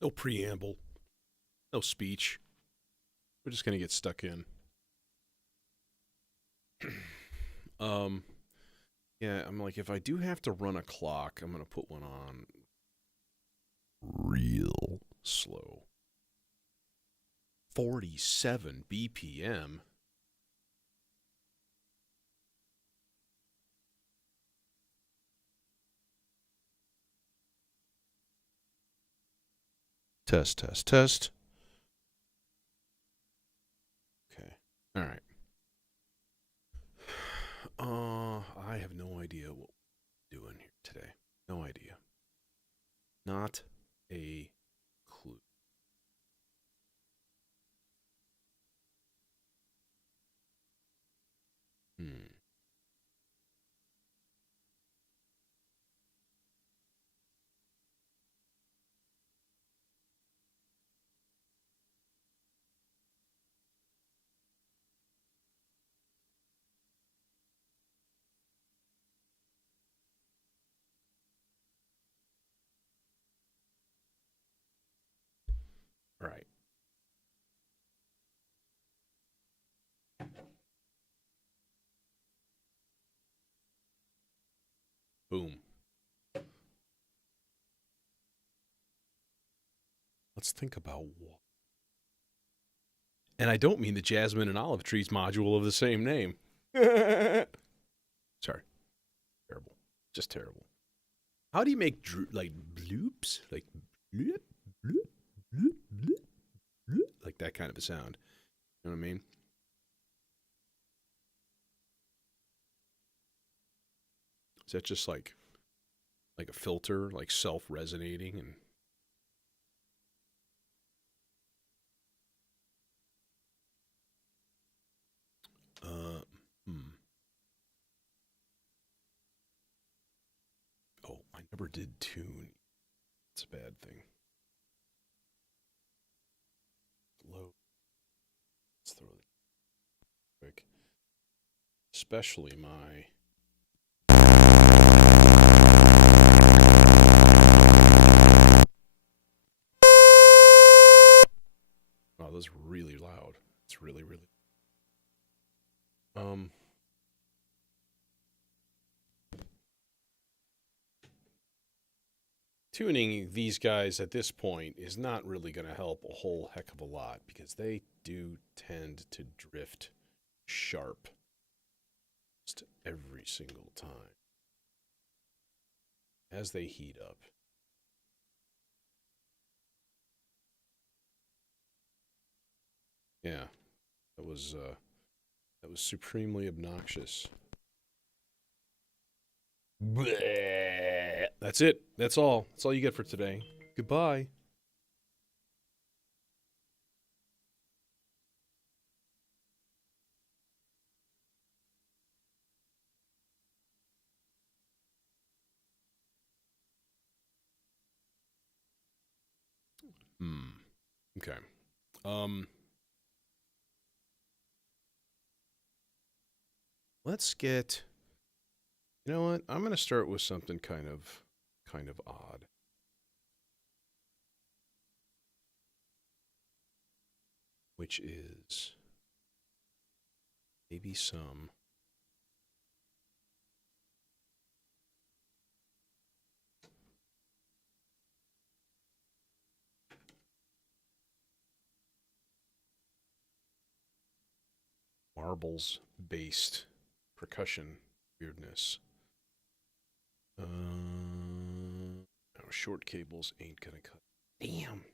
No preamble. No speech. We're just gonna get stuck in. um, yeah, I'm like, if I do have to run a clock, I'm gonna put one on real slow. 47 BPM. Test, test, test. Okay. All right. I have no idea what we're doing here today. No idea. Not a clue. Hmm. All right. Boom. Let's think about what. And I don't mean the jasmine and olive trees module of the same name. Sorry. Terrible. Just terrible. How do you make like bloops? Like bloop, bloop, bloop, bloop, bloop? Like that kind of a sound. You know what I mean? Is that just like a filter, like self-resonating and uh hmm. Oh, I never did tune. It's a bad thing. Low. Let's throw it quick. Especially my wow, that's really loud. It's really, really um tuning these guys at this point is not really going to help a whole heck of a lot because they do tend to drift sharp just every single time as they heat up. Yeah, that was supremely obnoxious. Bleh. That's it. That's all. That's all you get for today. Goodbye. Hmm. Okay. Um. Let's get. You know what? I'm gonna start with something kind of odd, which is maybe some marbles based percussion weirdness. No, short cables ain't gonna cut. Damn.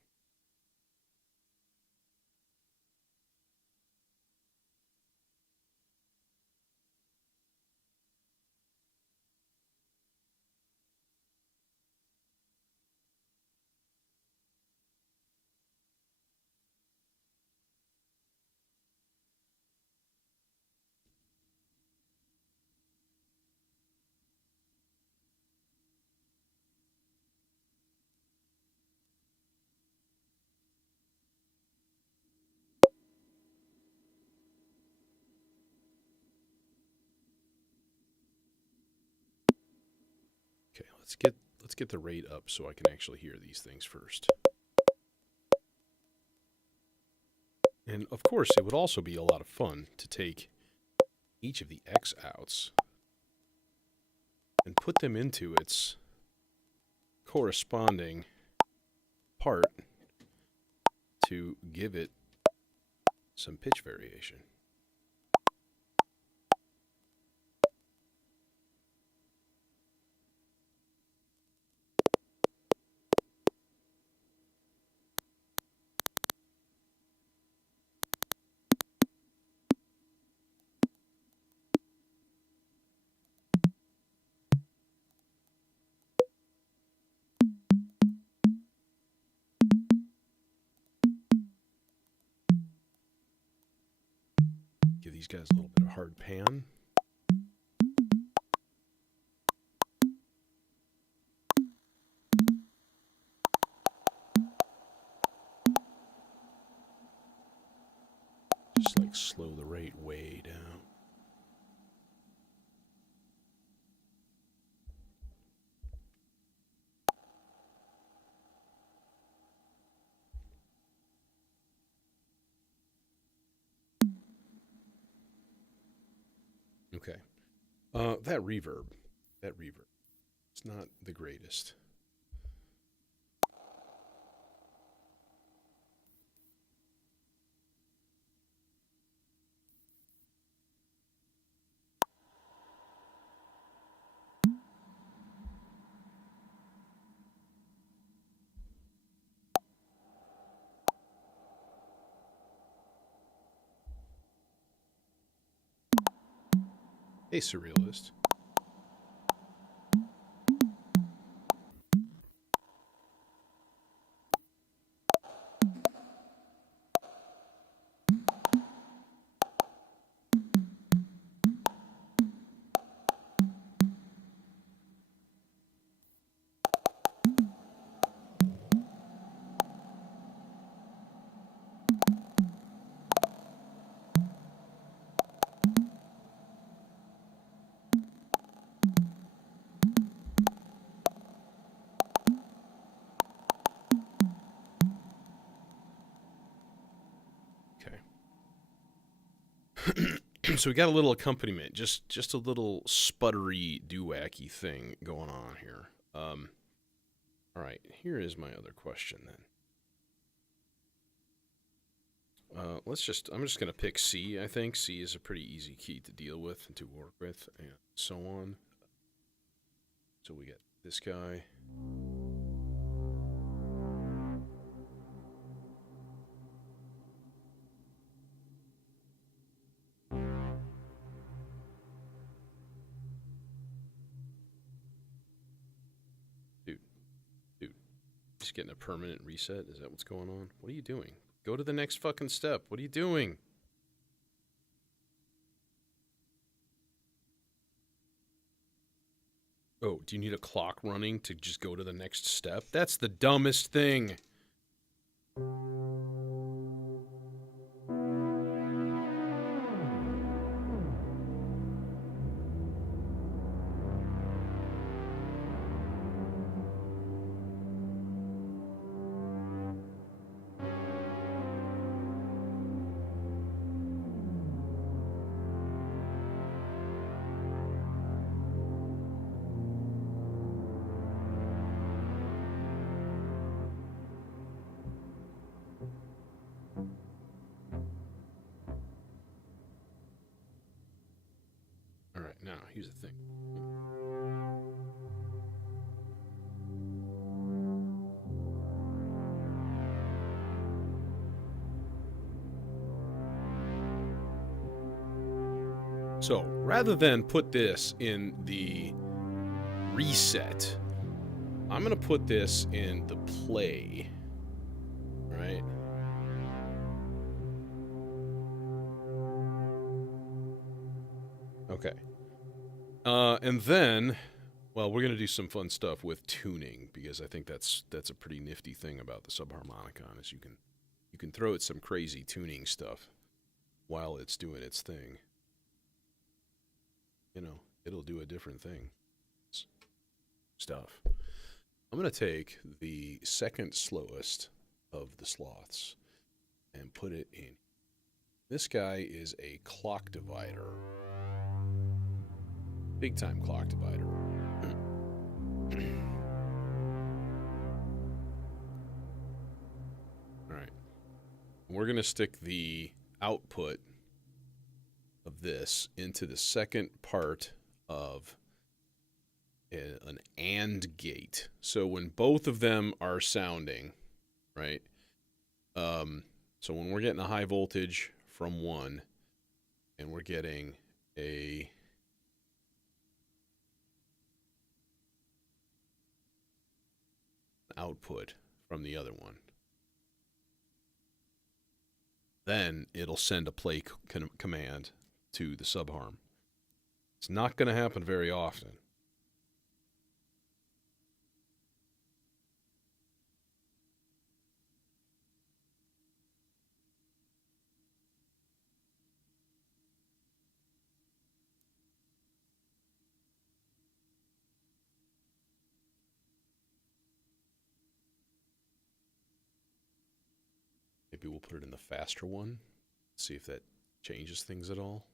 Okay, let's get the rate up so I can actually hear these things first. And of course, it would also be a lot of fun to take each of the X outs and put them into its corresponding part to give it some pitch variation. Give these guys a little bit of hard pan. Just like slow the rate way down. Okay. That reverb, it's not the greatest. Hey, Surrealist. So we got a little accompaniment, just a little sputtery, doo-wacky thing going on here. All right, here is my other question then. I'm just gonna pick C. I think C is a pretty easy key to deal with and to work with, and so on. So we get this guy. Just getting a permanent reset? Is that what's going on? What are you doing? Go to the next fucking step. What are you doing? Oh, do you need a clock running to just go to the next step? That's the dumbest thing. All right, now here's the thing. So rather than put this in the reset, I'm going to put this in the play, right? Okay. And then, well, we're going to do some fun stuff with tuning, because I think that's a pretty nifty thing about the subharmonicon, is you can throw it some crazy tuning stuff while it's doing its thing. You know, it'll do a different thing. Stuff. I'm going to take the second slowest of the sloths and put it in This guy is a clock divider. Big time clock divider. Alright. We're going to stick the output of this into the second part of an AND gate. So when both of them are sounding, right? So when we're getting a high voltage from one, and we're getting a output from the other one, then it'll send a play command to the subharm. It's not going to happen very often. Maybe we'll put it in the faster one, see if that changes things at all.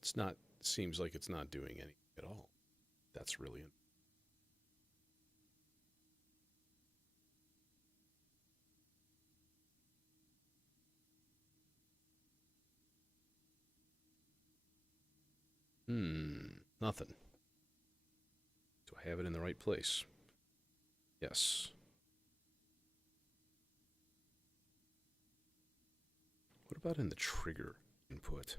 It's not, seems like it's not doing anything at all. That's really nothing. Do I have it in the right place? Yes. What about in the trigger input?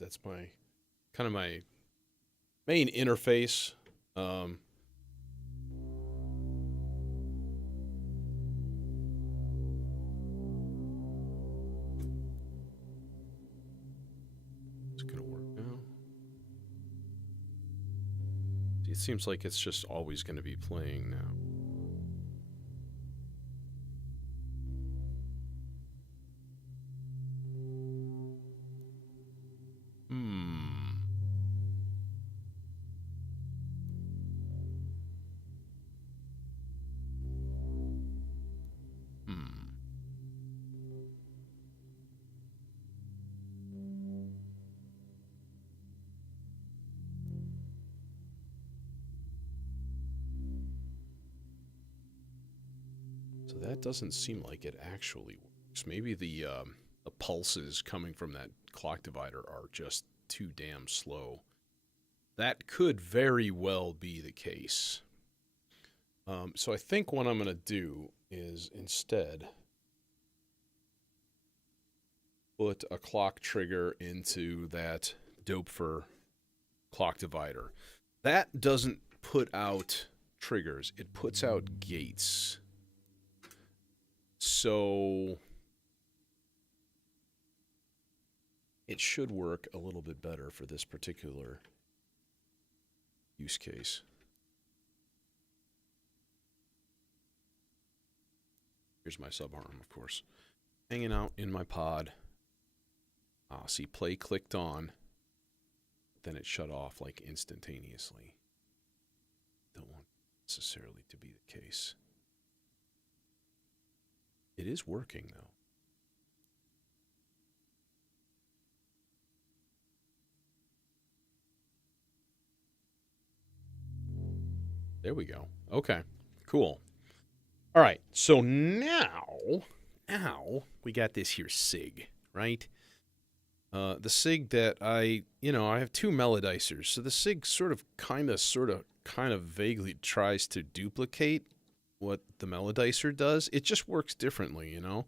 That's my, kind of my main interface. It's gonna work now. It seems like it's just always gonna be playing now. So that doesn't seem like it actually works. Maybe the pulses coming from that clock divider are just too damn slow. That could very well be the case. So I think what I'm going to do is instead put a clock trigger into that Doepfer clock divider. That doesn't put out triggers. It puts out gates. So it should work a little bit better for this particular use case. Here's my subarm, of course, hanging out in my pod. See, play clicked on, then it shut off like instantaneously. necessarily to be the case. It is working, though. There we go. Okay, cool. All right, so now we got this here SIG, right? The SIG that I have two melodicers. So the SIG sort of kind of vaguely tries to duplicate what the melodicer does. It just works differently, you know?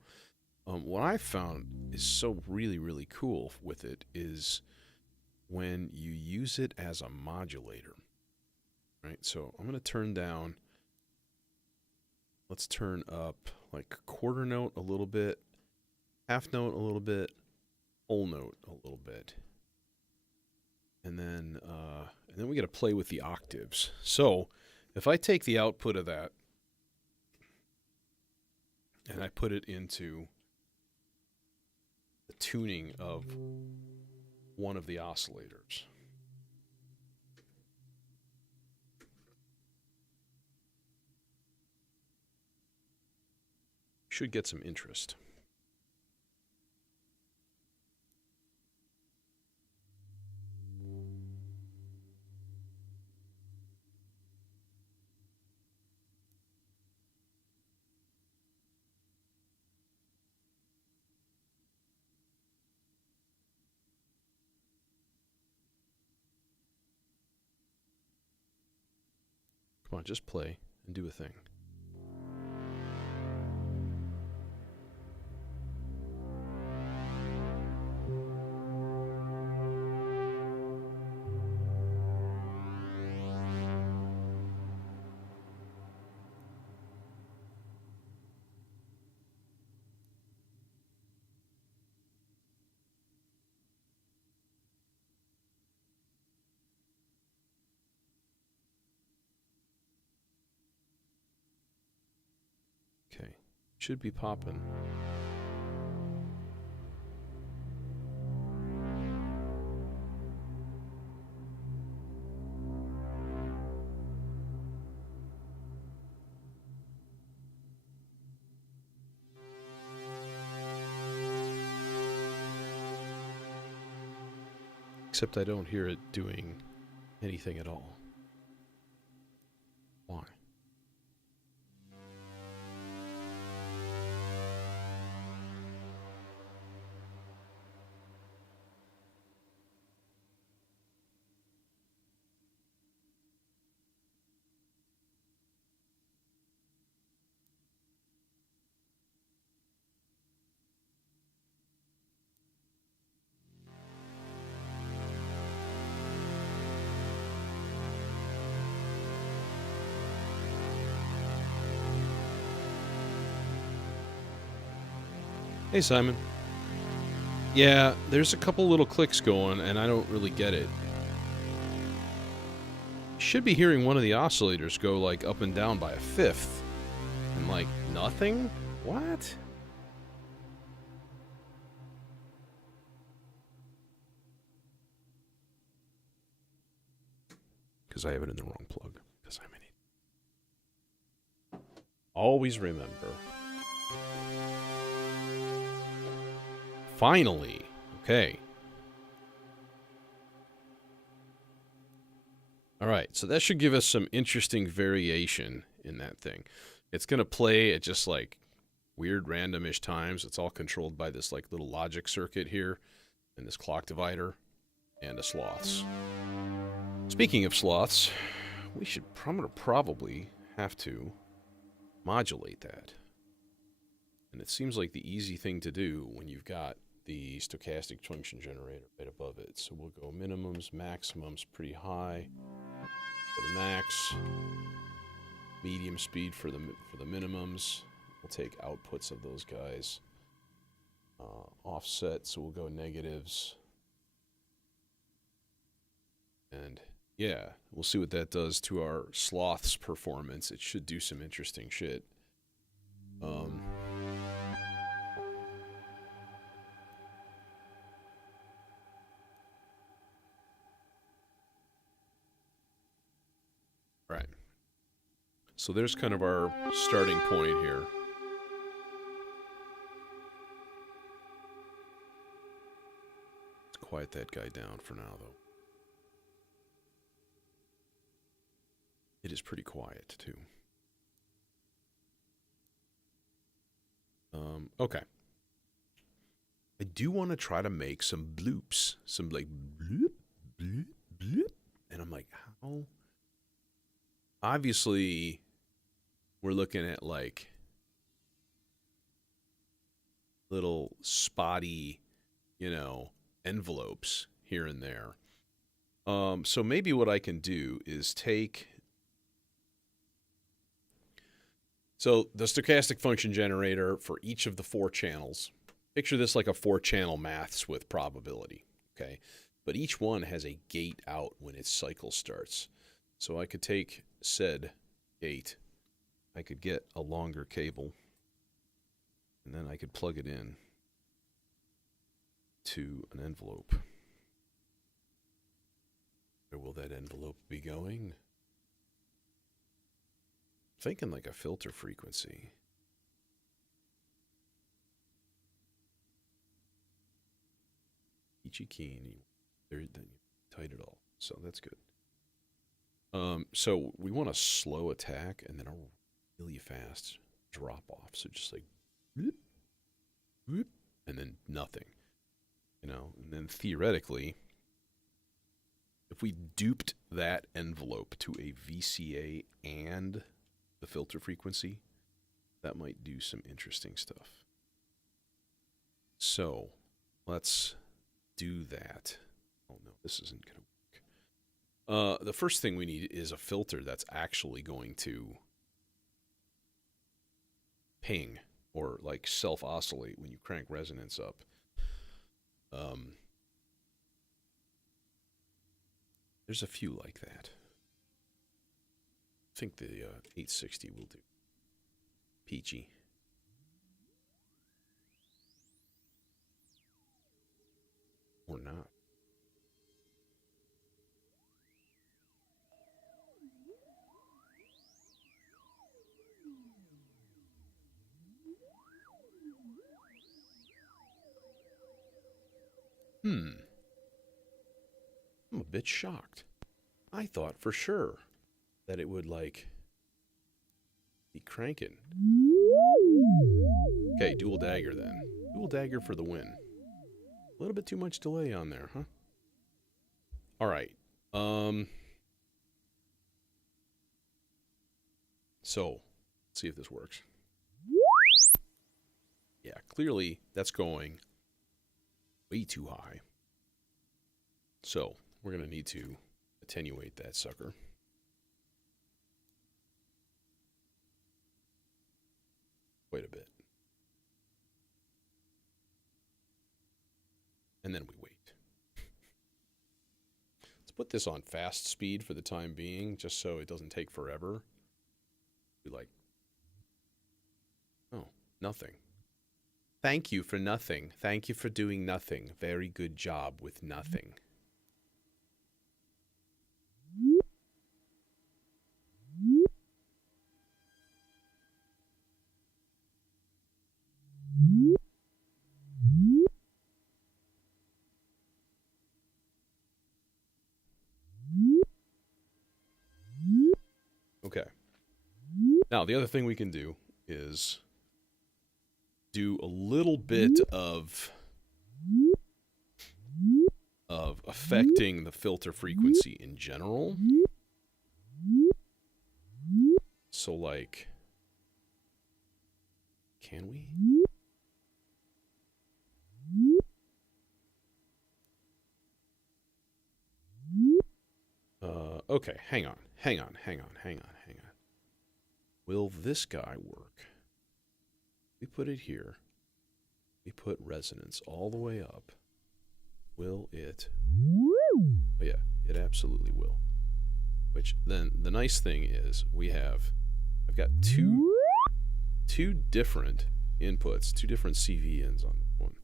What I found is so really, really cool with it is when you use it as a modulator, right? So I'm going to turn down, let's turn up like quarter note a little bit, half note a little bit, whole note a little bit. And then we got to play with the octaves. So if I take the output of that and I put it into the tuning of one of the oscillators, should get some interest. Come on, just play and do a thing. Okay, should be popping. Except I don't hear it doing anything at all. Why? Hey, Simon. Yeah, there's a couple little clicks going, and I don't really get it. Should be hearing one of the oscillators go, like, up and down by a fifth. And, like, nothing? What? Because I have it in the wrong plug. Because I'm an idiot. Always remember. Finally. Okay. All right, so that should give us some interesting variation in that thing. It's going to play at just like weird randomish times. It's all controlled by this like little logic circuit here and this clock divider and a sloths. Speaking of sloths, I'm going to probably have to modulate that. And it seems like the easy thing to do when you've got the stochastic function generator right above it. So we'll go minimums, maximums pretty high for the max, medium speed for the minimums. We'll take outputs of those guys. Offset, so we'll go negatives. And yeah, we'll see what that does to our sloths performance. It should do some interesting shit. Right. So there's kind of our starting point here. Let's quiet that guy down for now, though. It is pretty quiet, too. Okay. I do want to try to make some bloops. Some, like, bloop, bloop, bloop. And I'm like, how? Obviously, we're looking at, like, little spotty, you know, envelopes here and there. So maybe what I can do is take... So the stochastic function generator for each of the 4 channels, picture this like a 4-channel maths with probability, okay? But each one has a gate out when its cycle starts. So I could take said gate, I could get a longer cable, and then I could plug it in to an envelope. Where will that envelope be going? Thinking like a filter frequency. Peachy keen. There, then you tight it all. So that's good. So we want a slow attack and then a really fast drop off. So just like whoop, whoop, and then nothing. You know, and then theoretically, if we duped that envelope to a VCA and the filter frequency, that might do some interesting stuff. So let's do that. Oh no, this isn't going to work. The first thing we need is a filter that's actually going to ping or like self-oscillate when you crank resonance up. There's a few like that. I think the 860 will do. Peachy. Or not. I'm a bit shocked. I thought for sure that it would, like, be cranking. Okay, dual dagger then. Dual dagger for the win. A little bit too much delay on there, huh? Alright. So, let's see if this works. Yeah, clearly that's going way too high. So, we're going to need to attenuate that sucker. Wait a bit. And then we wait. Let's put this on fast speed for the time being, just so it doesn't take forever. Be like, oh, nothing. Thank you for nothing. Thank you for doing nothing. Very good job with nothing. Okay. Now, the other thing we can do is do a little bit of affecting the filter frequency in general. So, like, can we? Okay, hang on. Will this guy work? We put it here. We put resonance all the way up. Will it? Oh yeah, it absolutely will. Which then the nice thing is I've got two different inputs, 2 different CV ins on this one.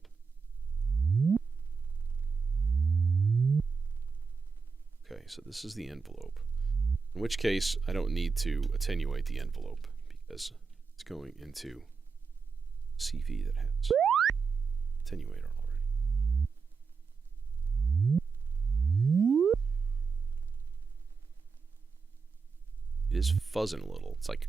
Okay, so this is the envelope. In which case, I don't need to attenuate the envelope because it's going into CV that has attenuator already. It is fuzzing a little. It's like...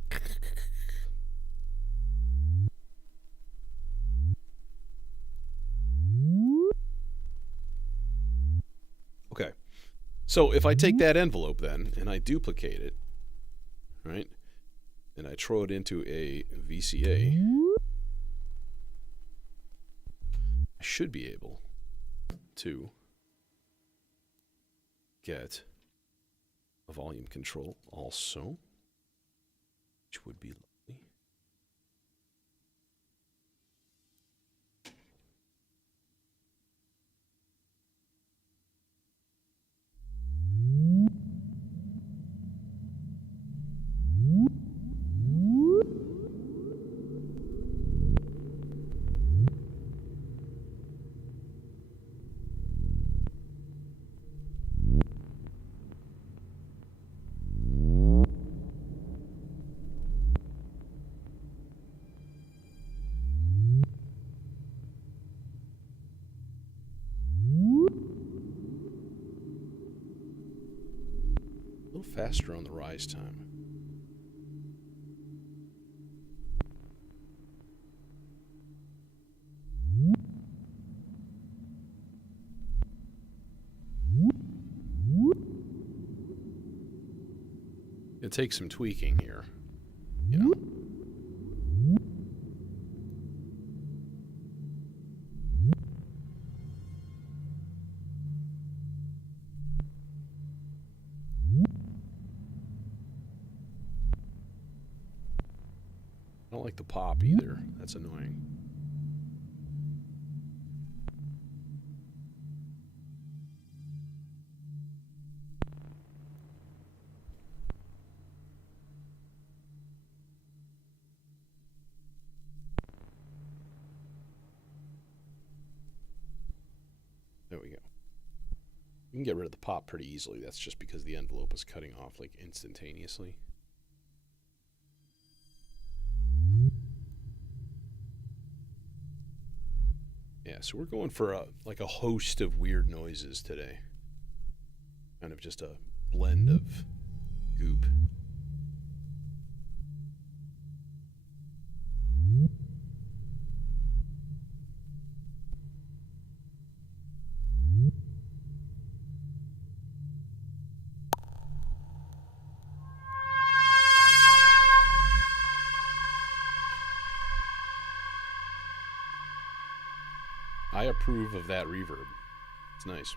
Okay. So if I take that envelope then, and I duplicate it, right, and I throw it into a VCA, I should be able to get a volume control also, which would be lovely. A little faster on the rise time. It takes some tweaking here, you know. I don't like the pop either. That's annoying. There we go. You can get rid of the pop pretty easily. That's just because the envelope is cutting off like instantaneously. Yeah, so we're going for like a host of weird noises today. Kind of just a blend of goop. I approve of that reverb. It's nice.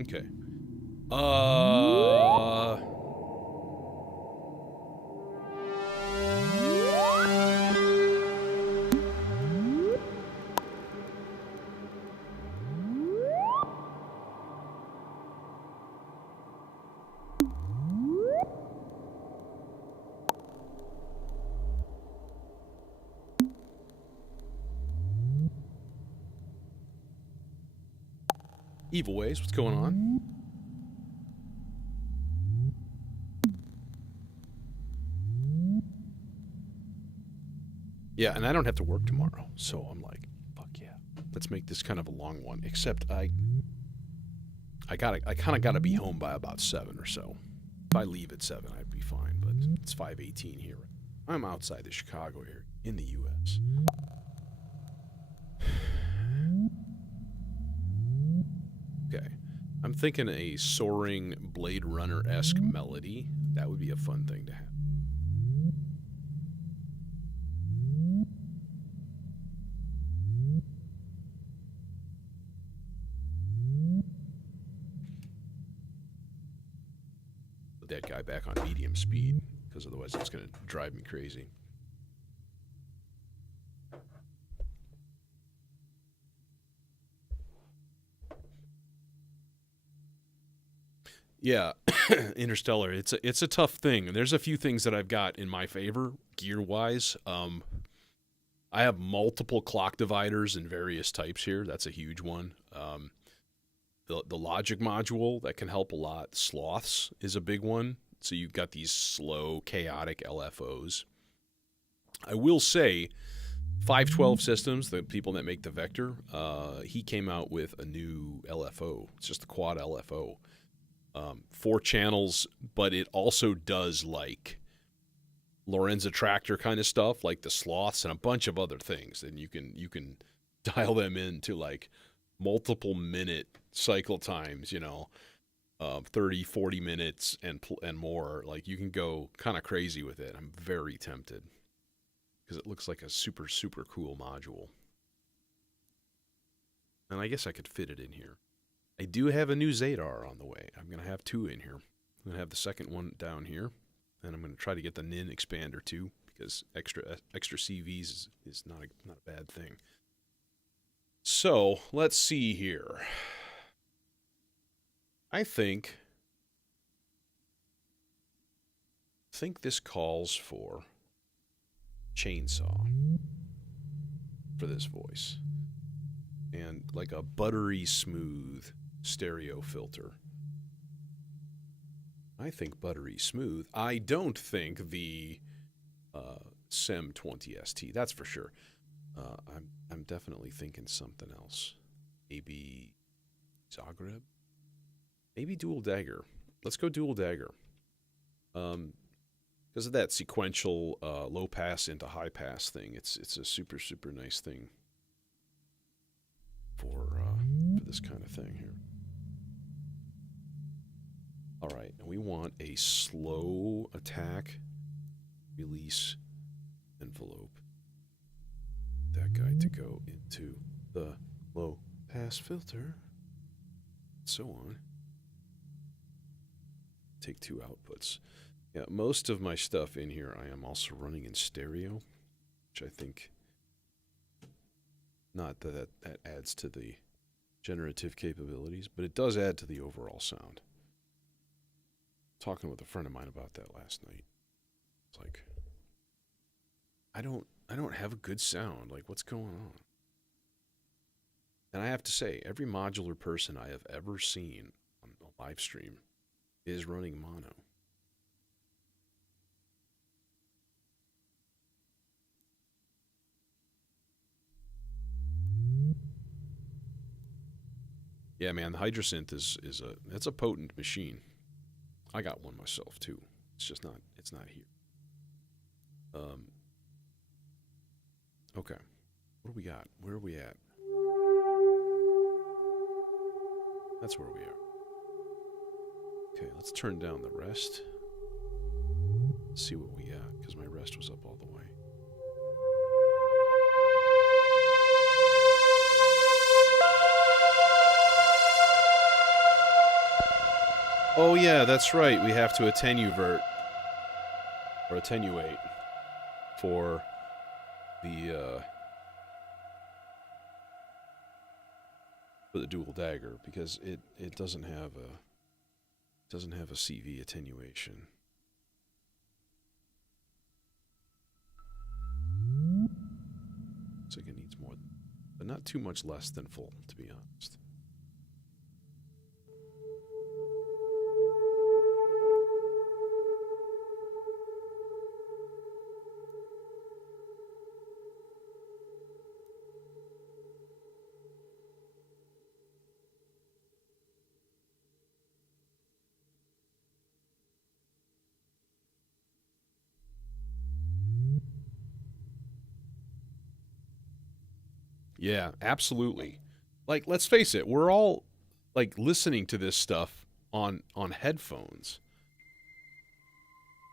Okay. Evil Ways, what's going on? Yeah, and I don't have to work tomorrow, so I'm like, fuck yeah. Let's make this kind of a long one. Except I kind of gotta be home by about 7 or so. If I leave at 7, I'd be fine, but it's 5:18 here. I'm outside the Chicago area in the U.S. Okay. I'm thinking a soaring Blade Runner-esque melody. That would be a fun thing to have. put that guy back on medium speed, because otherwise it's going to drive me crazy. Yeah, Interstellar. It's a tough thing. There's a few things that I've got in my favor gear wise. I have multiple clock dividers in various types here. That's a huge one. The logic module that can help a lot. Sloths is a big one. So you've got these slow, chaotic LFOs. I will say, 512 Systems, the people that make the Vector, he came out with a new LFO. It's just the quad LFO. 4 channels, but it also does like Lorenzo tractor kind of stuff, like the sloths and a bunch of other things. And you can dial them into like multiple minute cycle times, 30, 40 minutes and more. Like you can go kind of crazy with it. I'm very tempted because it looks like a super, super cool module. And I guess I could fit it in here. I do have a new Zadar on the way. I'm going to have 2 in here. I'm going to have the second one down here. And I'm going to try to get the NIN expander too, because extra CVs is not a bad thing. So, let's see here. I think this calls for chainsaw for this voice. And like a buttery smooth stereo filter. I think buttery smooth. I don't think the SEM 20 ST. That's for sure. I'm definitely thinking something else. Maybe Zagreb. Maybe dual dagger. Let's go dual dagger. Because of that sequential low pass into high pass thing. It's a super, super nice thing for this kind of thing here. All right, and we want a slow attack release envelope. That guy to go into the low pass filter, so on. Take 2 outputs. Yeah, most of my stuff in here I am also running in stereo, which I think not that adds to the generative capabilities, but it does add to the overall sound. Talking with a friend of mine about that last night. It's like, I don't have a good sound. Like, what's going on? And I have to say, every modular person I have ever seen on a live stream is running mono. Yeah, man, the Hydrasynth it's a potent machine. I got one myself too. It's not here. Okay. What do we got? Where are we at? That's where we are. Okay, let's turn down the rest. Let's see what we got, because my rest was up all the way. Oh yeah, that's right. We have to attenuate for the dual dagger, because it doesn't have a CV attenuation. Looks like it needs more, but not too much less than full, to be honest. Yeah, absolutely. Like, let's face it, we're all like listening to this stuff on headphones.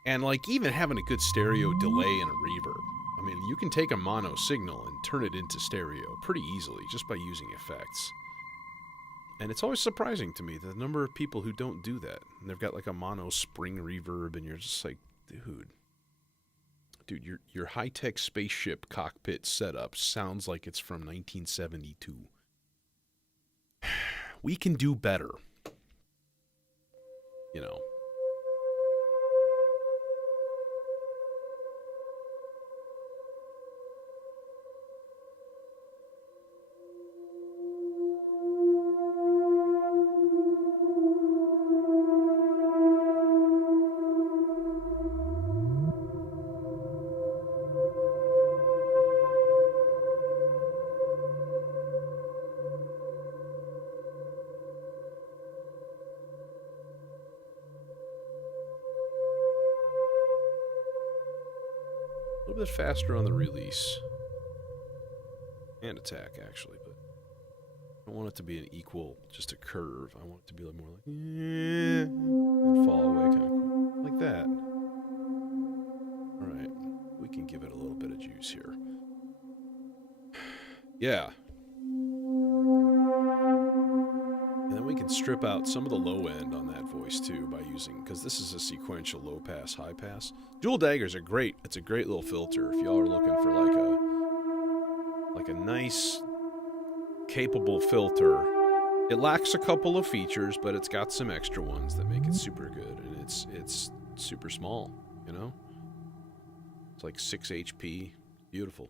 And like even having a good stereo delay and a reverb. I mean, you can take a mono signal and turn it into stereo pretty easily just by using effects. And it's always surprising to me the number of people who don't do that. And they've got like a mono spring reverb, and you're just like, dude, your high-tech spaceship cockpit setup sounds like it's from 1972. We can do better. You know. A little bit faster on the release and attack, actually, but I don't want it to be an equal, just a curve. I want it to be like more like and fall away, kind of like that. All right, we can give it a little bit of juice here. Yeah. And then we can strip out some of the low end on that voice too by using, because this is a sequential low pass, high pass. Dual daggers are great. It's a great little filter if y'all are looking for like a nice, capable filter. It lacks a couple of features, but it's got some extra ones that make it super good, and it's super small. You know, it's like 6 HP. Beautiful.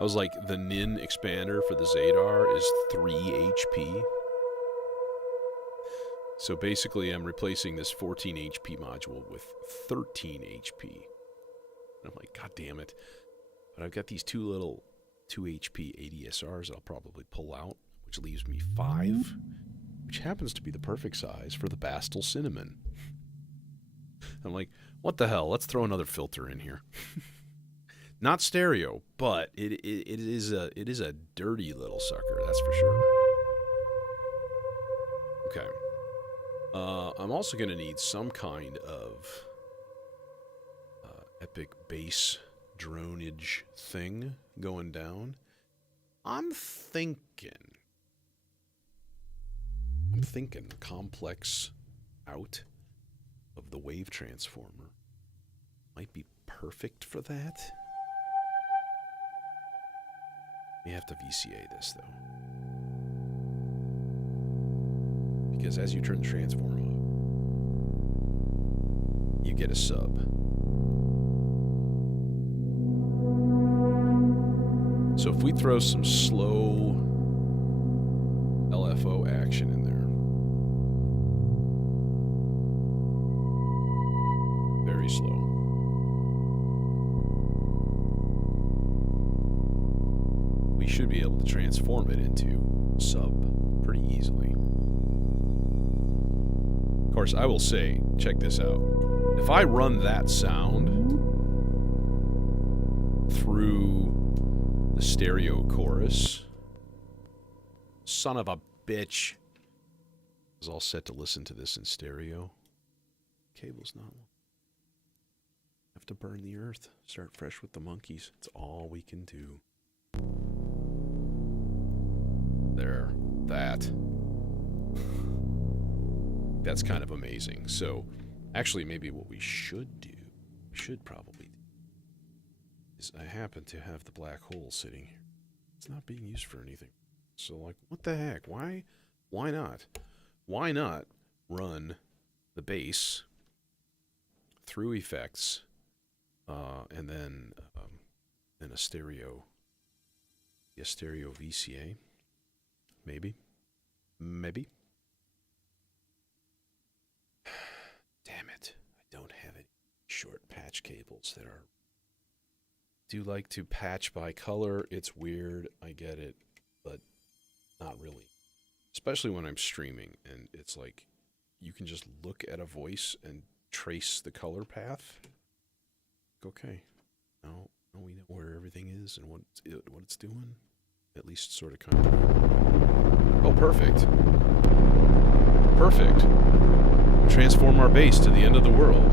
I was like, the Nin expander for the Zadar is 3 HP. So basically, I'm replacing this 14 HP module with 13 HP. And I'm like, God damn it. But I've got these two little 2 HP ADSRs I'll probably pull out, which leaves me 5, which happens to be the perfect size for the Bastel Cinnamon. I'm like, what the hell? Let's throw another filter in here. Not stereo, but it is a dirty little sucker, that's for sure. Okay. I'm also going to need some kind of epic bass dronage thing going down. I'm thinking complex out of the wave transformer might be perfect for that. We have to VCA this, though. Because as you turn the transformer up, you get a sub. So if we throw some slow LFO action in there, very slow. We should be able to transform it into sub pretty easily. Of course, I will say, check this out. If I run that sound through the stereo chorus, son of a bitch, I was all set to listen to this in stereo. Cable's not one. Have to burn the earth. Start fresh with the monkeys. It's all we can do. There, that. That's kind of amazing. So, actually, maybe what we should do, probably do, is I happen to have the black hole sitting here. It's not being used for anything. So, like, what the heck? Why not? Why not run the bass through effects, and then a stereo VCA? Maybe. Damn it. I don't have any short patch cables that are... Do like to patch by color. It's weird. I get it. But not really. Especially when I'm streaming. And it's like, you can just look at a voice and trace the color path. Okay. Now we know where everything is and what it's doing. At least sort of kind of. Oh, perfect. Perfect. Transform our base to the end of the world.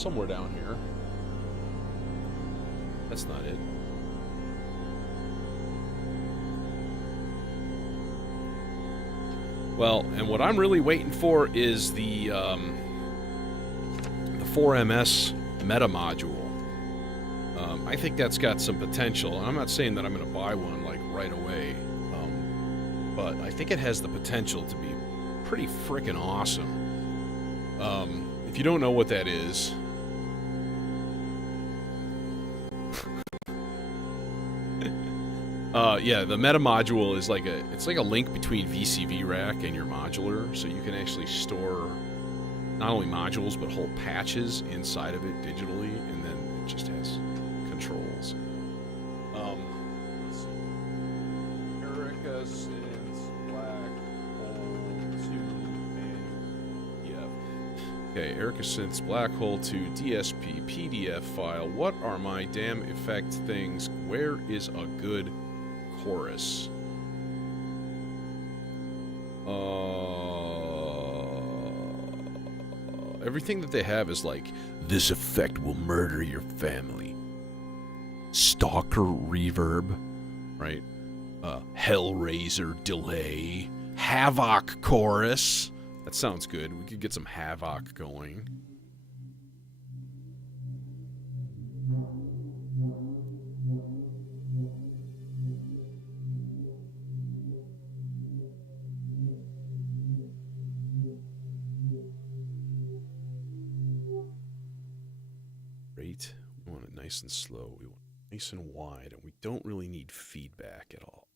somewhere down here. That's not it. Well, and what I'm really waiting for is the 4MS meta module. I think that's got some potential, and I'm not saying that I'm going to buy one like right away, but I think it has the potential to be pretty freaking awesome. If you don't know what that is, yeah, the meta module is like it's like a link between VCVrack and your modular, so you can actually store not only modules but whole patches inside of it digitally, and then it just has controls. Let's see. Erica Synth Black Hole 2 and yeah. Okay, Erica Synth's Black Hole 2 DSP PDF file. What are my damn effect things? Where is a good chorus? Everything that they have is like, this effect will murder your family. Stalker reverb, right? Hellraiser delay. Havoc chorus. That sounds good. We could get some Havoc going. Great. We want it nice and slow. We want it nice and wide, and we don't really need feedback at all.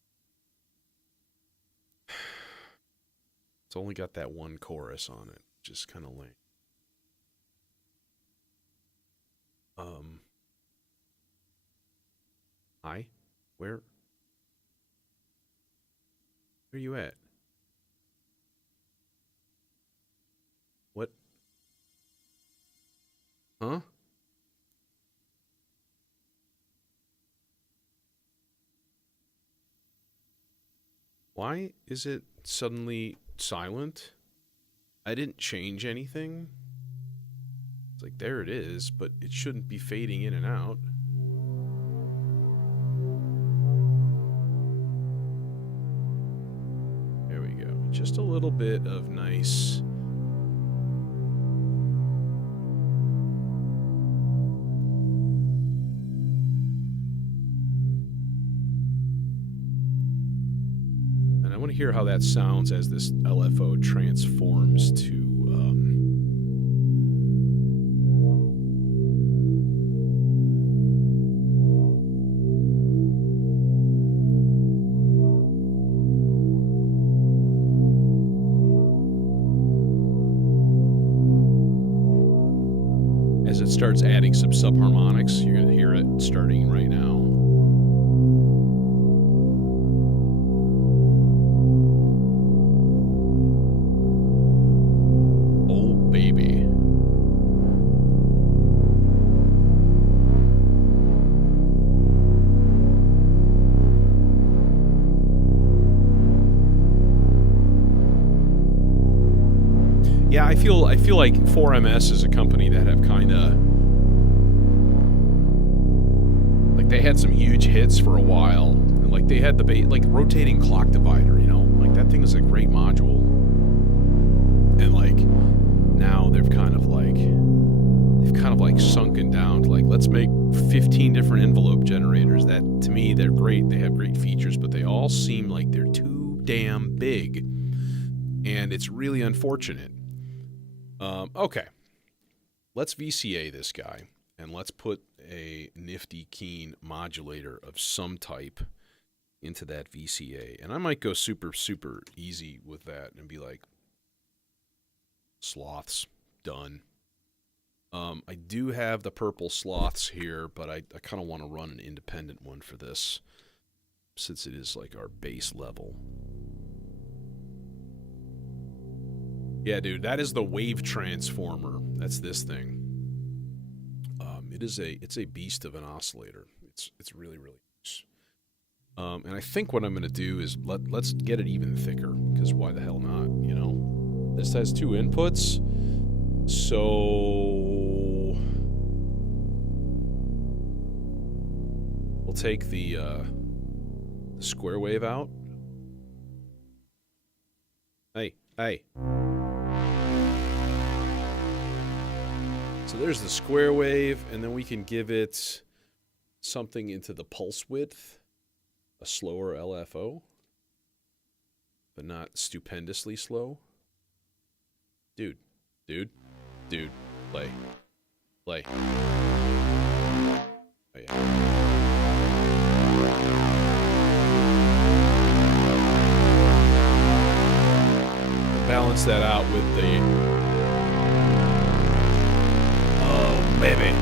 It's only got that one chorus on it, which is kind of lame. Hi? Where are you at? What? Huh? Why is it suddenly silent? I didn't change anything. It's like, there it is, but it shouldn't be fading in and out. There we go. Just a little bit of nice... hear how that sounds as this LFO transforms to as it starts adding some subharmonics. You're going to hear it starting right now. Yeah, I feel like 4MS is a company that have kind of like they had some huge hits for a while, and like they had the like rotating clock divider, you know, like that thing is a great module, and like now they've kind of like sunken down to like, let's make 15 different envelope generators. That to me, they're great. They have great features, but they all seem like they're too damn big, and it's really unfortunate. Okay, let's VCA this guy, and let's put a nifty keen modulator of some type into that VCA. And I might go super, super easy with that and be like, sloths, done. I do have the purple sloths here, but I kind of want to run an independent one for this, since it is like our base level. Yeah, dude, that is the wave transformer. That's this thing. It's a beast of an oscillator. It's really, really nice. And I think what I'm gonna do is let's get it even thicker, because why the hell not? You know, this has 2 inputs, so We'll take the square wave out. Hey. So there's the square wave, and then we can give it something into the pulse width, a slower LFO, but not stupendously slow. Dude, play. Oh, yeah. Balance that out with the... Oh, baby.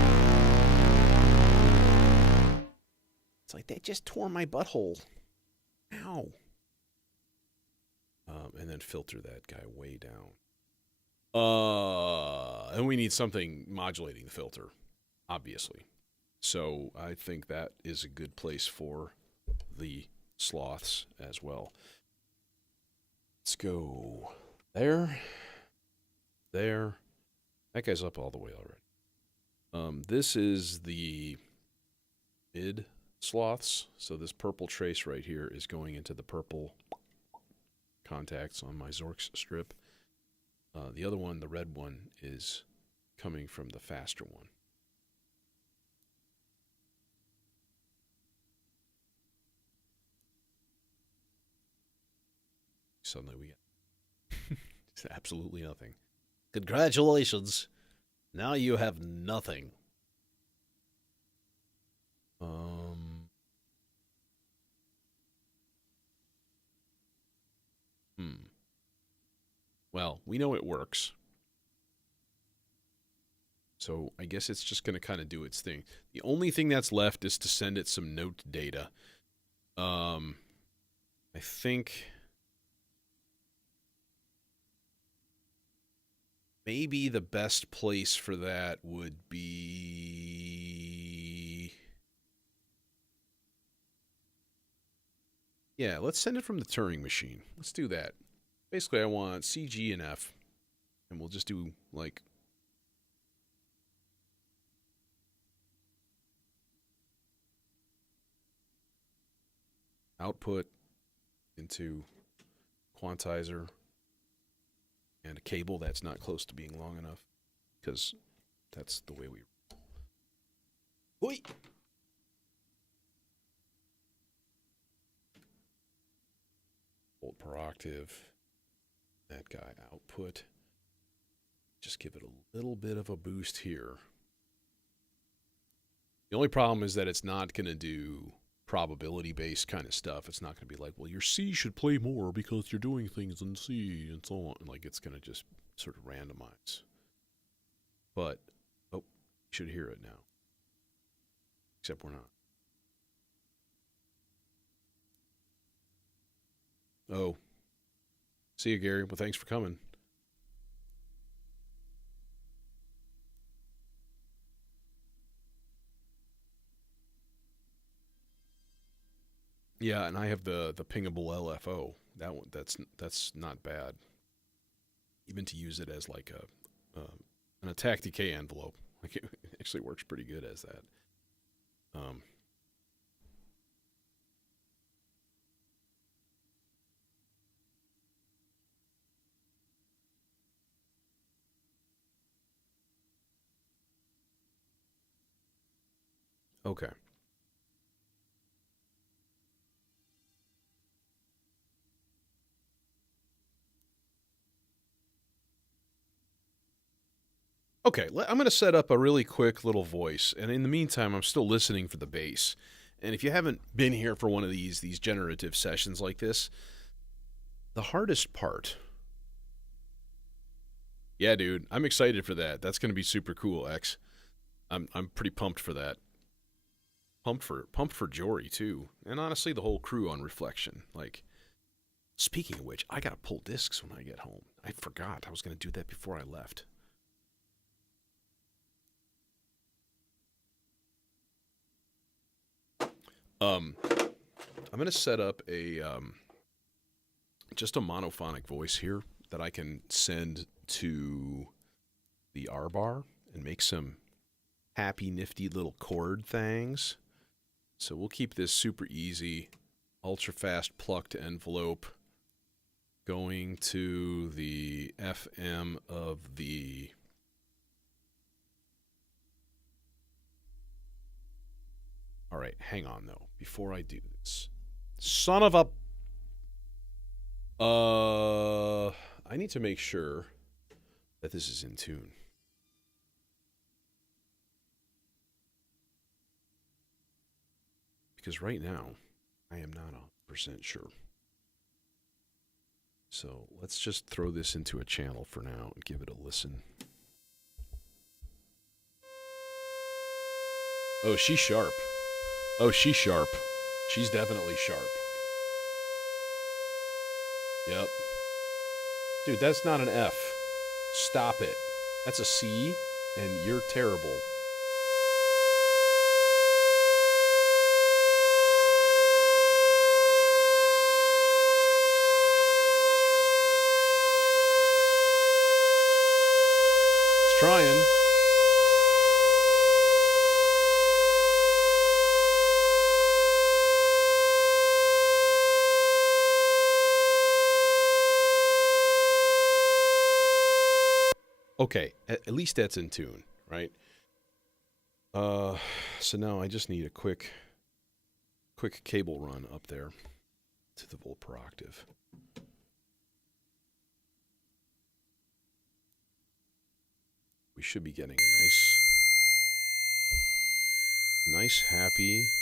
It's like they just tore my butthole. Ow. And then filter that guy way down. And we need something modulating the filter, obviously. So I think that is a good place for the sloths as well. Let's go there. That guy's up all the way already. This is the mid sloths. So this purple trace right here is going into the purple contacts on my Zork's strip. The other one, the red one, is coming from the faster one. Suddenly we get absolutely nothing. Congratulations. Now you have nothing. Well, we know it works. So I guess it's just going to kind of do its thing. The only thing that's left is to send it some note data. I think maybe the best place for that would be... Yeah, let's send it from the Turing machine. Let's do that. Basically, I want C, G, and F. And we'll just do, like... output into quantizer and a cable that's not close to being long enough, because that's the way we... Oi! Volt per octave. That guy output. Just give it a little bit of a boost here. The only problem is that it's not going to do probability-based kind of stuff. It's not going to be like, well, your C should play more because you're doing things in C and so on. Like, it's going to just sort of randomize. But, oh, you should hear it now. Except we're not. Oh. See you, Gary. Well, thanks for coming. Yeah, and I have the pingable LFO. That one, that's not bad. Even to use it as like an attack decay envelope, like it actually works pretty good as that. Okay. Okay, I'm going to set up a really quick little voice, and in the meantime, I'm still listening for the bass. And if you haven't been here for one of these generative sessions like this, the hardest part... Yeah, dude, I'm excited for that. That's going to be super cool, X. I'm pretty pumped for that. Pumped for Jory too, and honestly, the whole crew on Reflection. Like, speaking of which, I gotta pull discs when I get home. I forgot I was gonna do that before I left. I'm gonna set up a just a monophonic voice here that I can send to the R bar and make some happy, nifty little chord things. So we'll keep this super easy. Ultra fast pluck to envelope. Going to the FM of the... All right, hang on, though, before I do this. Son of a... I need to make sure that this is in tune. Because right now, I am not 100% sure. So let's just throw this into a channel for now and give it a listen. Oh, she's sharp. Oh, she's sharp. She's definitely sharp. Yep. Dude, that's not an F. Stop it. That's a C, and you're terrible. It's trying. Okay, at least that's in tune, right? So now I just need a quick cable run up there to the volt per octave. We should be getting a nice happy.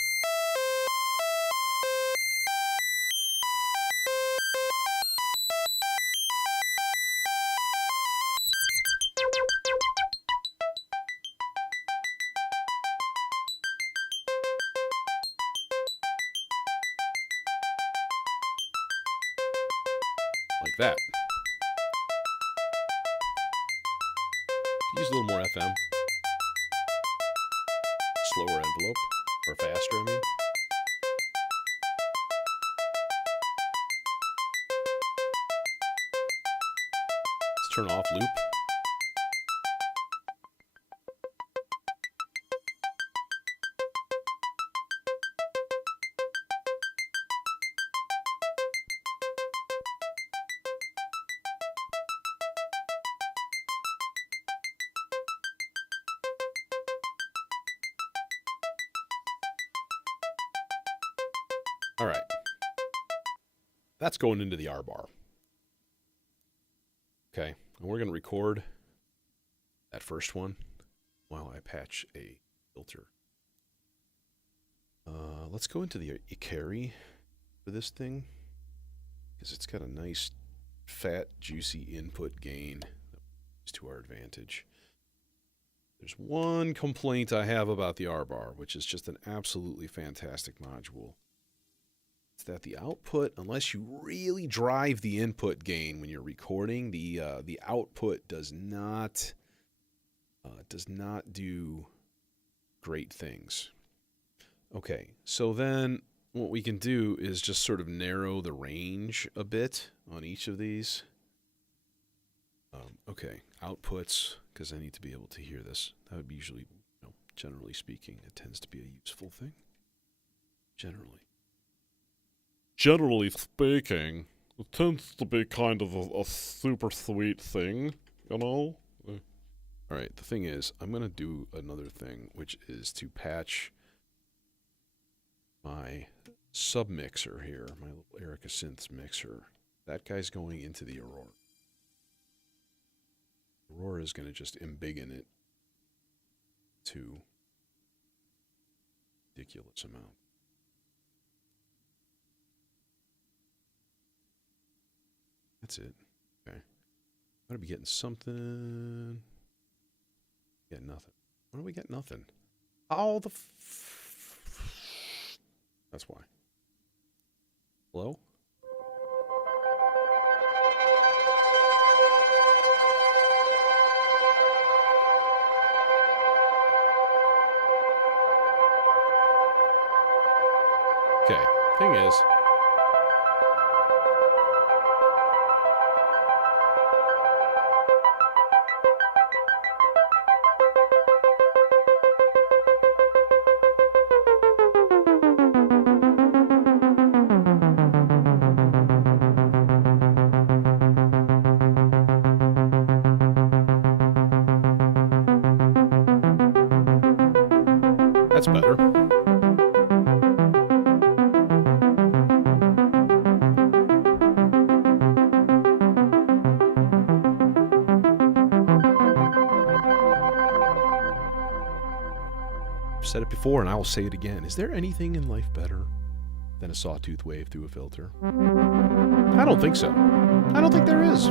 Like that. Use a little more FM. Slower envelope. Or faster, I mean. Let's turn off loop. All right. That's going into the R bar. Okay. And we're going to record that first one while I patch a filter. Let's go into the carry for this thing because it's got a nice, fat, juicy input gain to our advantage. There's one complaint I have about the R bar, which is just an absolutely fantastic module. It's that the output, unless you really drive the input gain when you're recording, the output does not do great things. Okay, so then what we can do is just sort of narrow the range a bit on each of these. Okay, outputs, because I need to be able to hear this. That would be usually, generally speaking, it tends to be a useful thing. Generally speaking, it tends to be kind of a super sweet thing, All right, the thing is, I'm going to do another thing, which is to patch my sub-mixer here, my little Erica Synths mixer. That guy's going into the Aurora. Aurora is going to just embiggen it to a ridiculous amount. That's it. Okay. I'm going to be getting something. Yeah, nothing. Why do we get nothing? Oh, that's why. Hello? Okay, thing is, better. I've said it before and I will say it again. Is there anything in life better than a sawtooth wave through a filter? I don't think so. I don't think there is.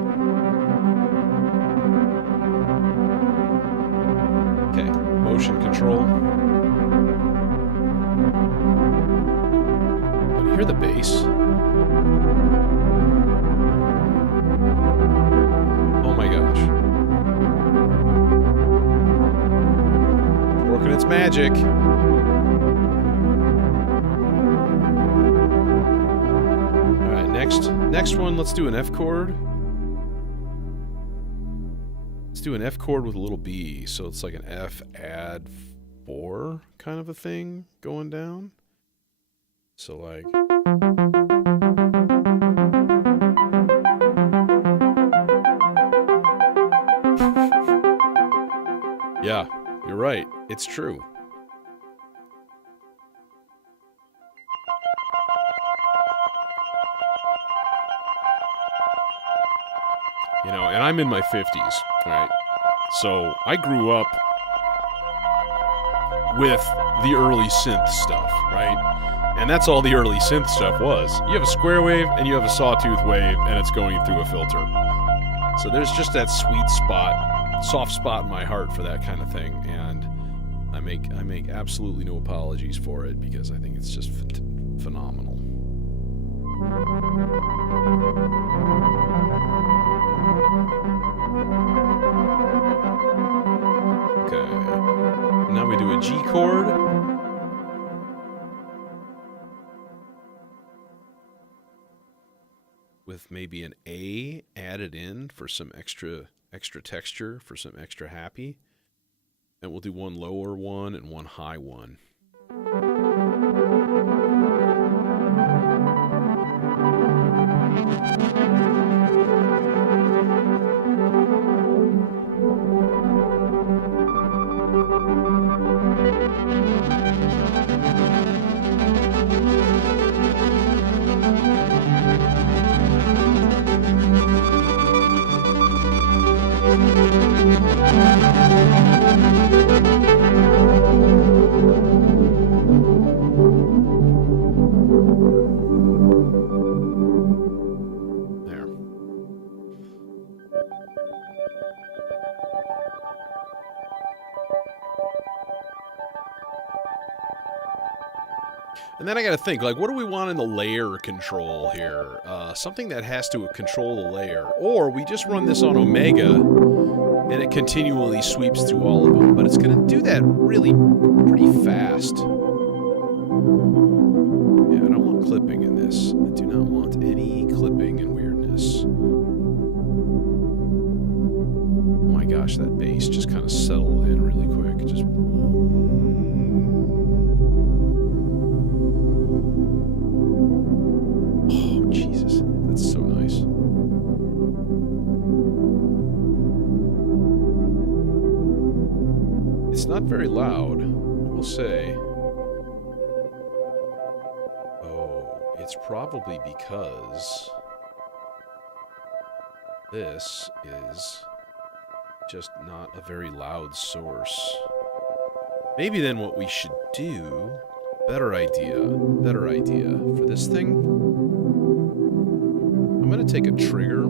Okay, motion control. Oh, do you hear the bass? Oh my gosh. It's working its magic. Next one, let's do an F chord. Let's do an F chord with a little B. So it's like an F add 4 kind of a thing going down. So like... Yeah, you're right. It's true. You know, and I'm in my 50s, right? So I grew up with the early synth stuff, right? And that's all the early synth stuff was. You have a square wave and you have a sawtooth wave and it's going through a filter. So there's just that sweet spot, soft spot in my heart for that kind of thing. And I make absolutely no apologies for it because I think it's just phenomenal. Okay. Now we do a G chord. With maybe an A added in for some extra texture, for some extra happy. And we'll do one lower one and one high one. And then I got to think, like, what do we want in the layer control here? Something that has to control the layer. Or we just run this on Omega, and it continually sweeps through all of them. But it's going to do that really pretty fast. Yeah, I don't want clipping in this. I do not want any clipping and weirdness. Oh my gosh, that bass just kind of settled in really quick. Just... not very loud, I will say. Oh, it's probably because this is just not a very loud source. Maybe then what we should do, better idea for this thing. I'm gonna take a trigger.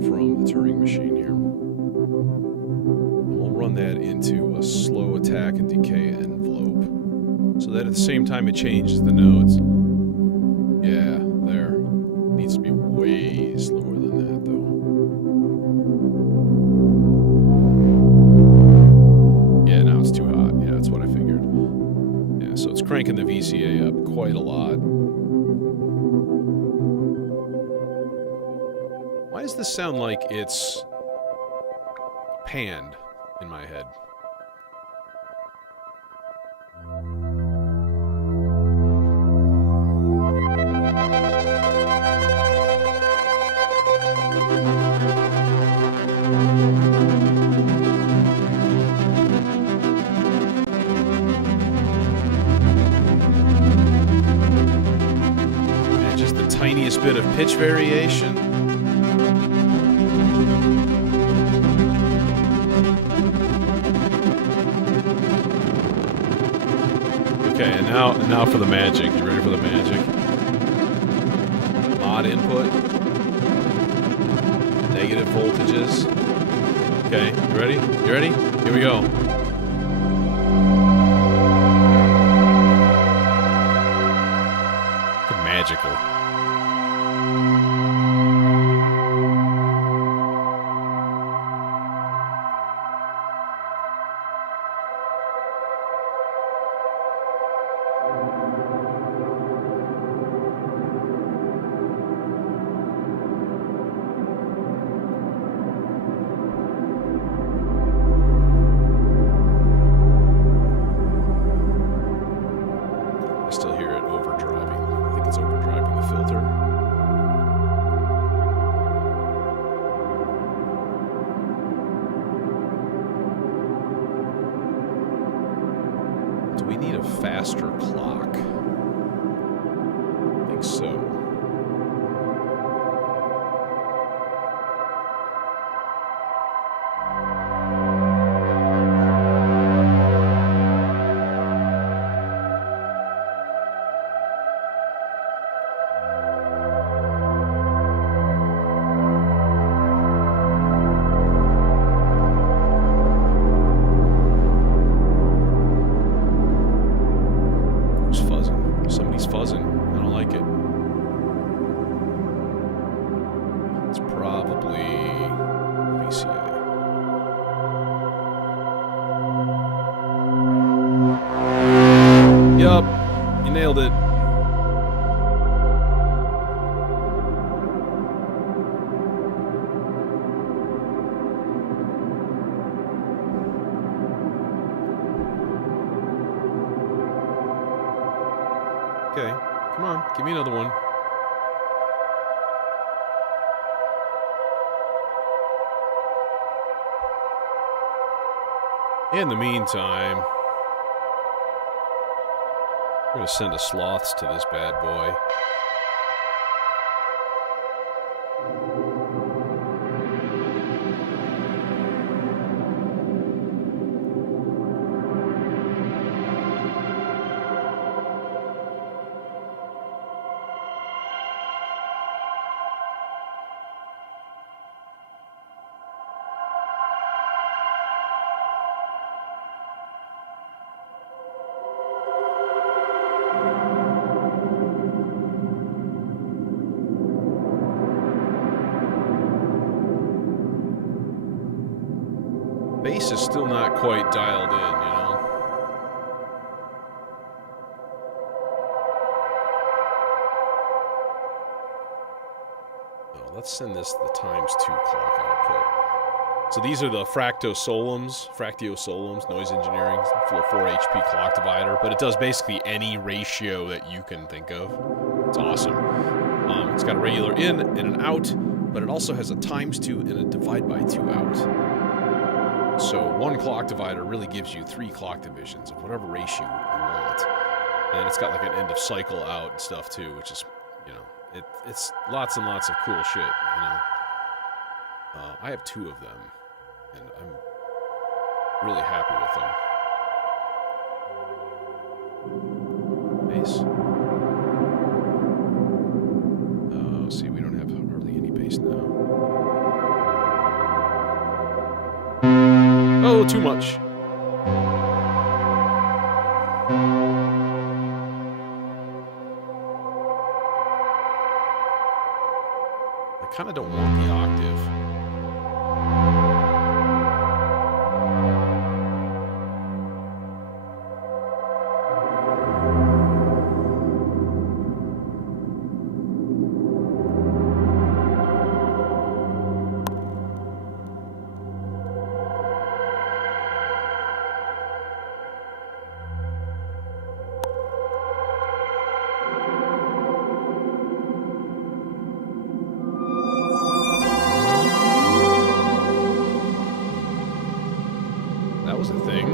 From the Turing machine here. And we'll run that into a slow attack and decay envelope. So that at the same time it changes the nodes. Yeah, there. Needs to be way slower than that though. Yeah, now it's too hot. Yeah, that's what I figured. Yeah, so it's cranking the VCA up quite a lot. Why does this sound like it's panned in my head? nice bit of pitch variation. Okay, and now for the magic. You ready for the magic? Mod input. Negative voltages. Okay, you ready? You ready? Here we go. Magical. I still hear it overdriving. I think it's overdriving the filter. Do we need a faster clock? I think so. Somebody's fuzzing. I don't like it. It's probably VCA. Yup, you nailed it. Okay, come on, give me another one. In the meantime, we're gonna send a sloths to this bad boy. Bass is still not quite dialed in, you know? Oh, let's send this the ×2 clock output. So these are the Fractiosolums, noise engineering, 4 HP clock divider, but it does basically any ratio that you can think of. It's awesome. It's got a regular in and an out, but it also has a ×2 and a divide by 2 out. So one clock divider really gives you 3 clock divisions of whatever ratio you want. And it's got like an end of cycle out and stuff too, which is, you know, it's lots and lots of cool shit, you know. I have 2 of them, and I'm really happy with them. Bass. Oh, see, we don't have hardly any bass now. Oh, too much. I kind of don't want the octave. That was a thing.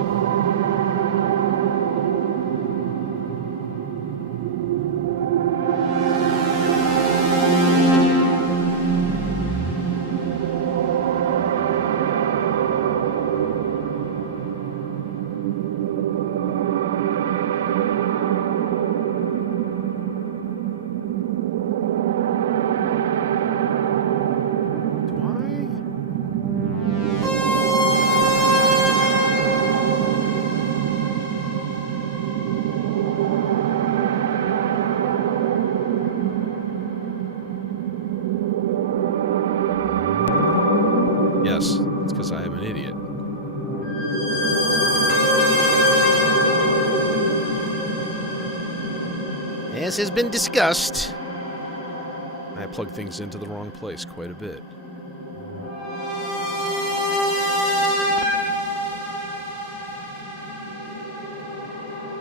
As has been discussed. I plug things into the wrong place quite a bit.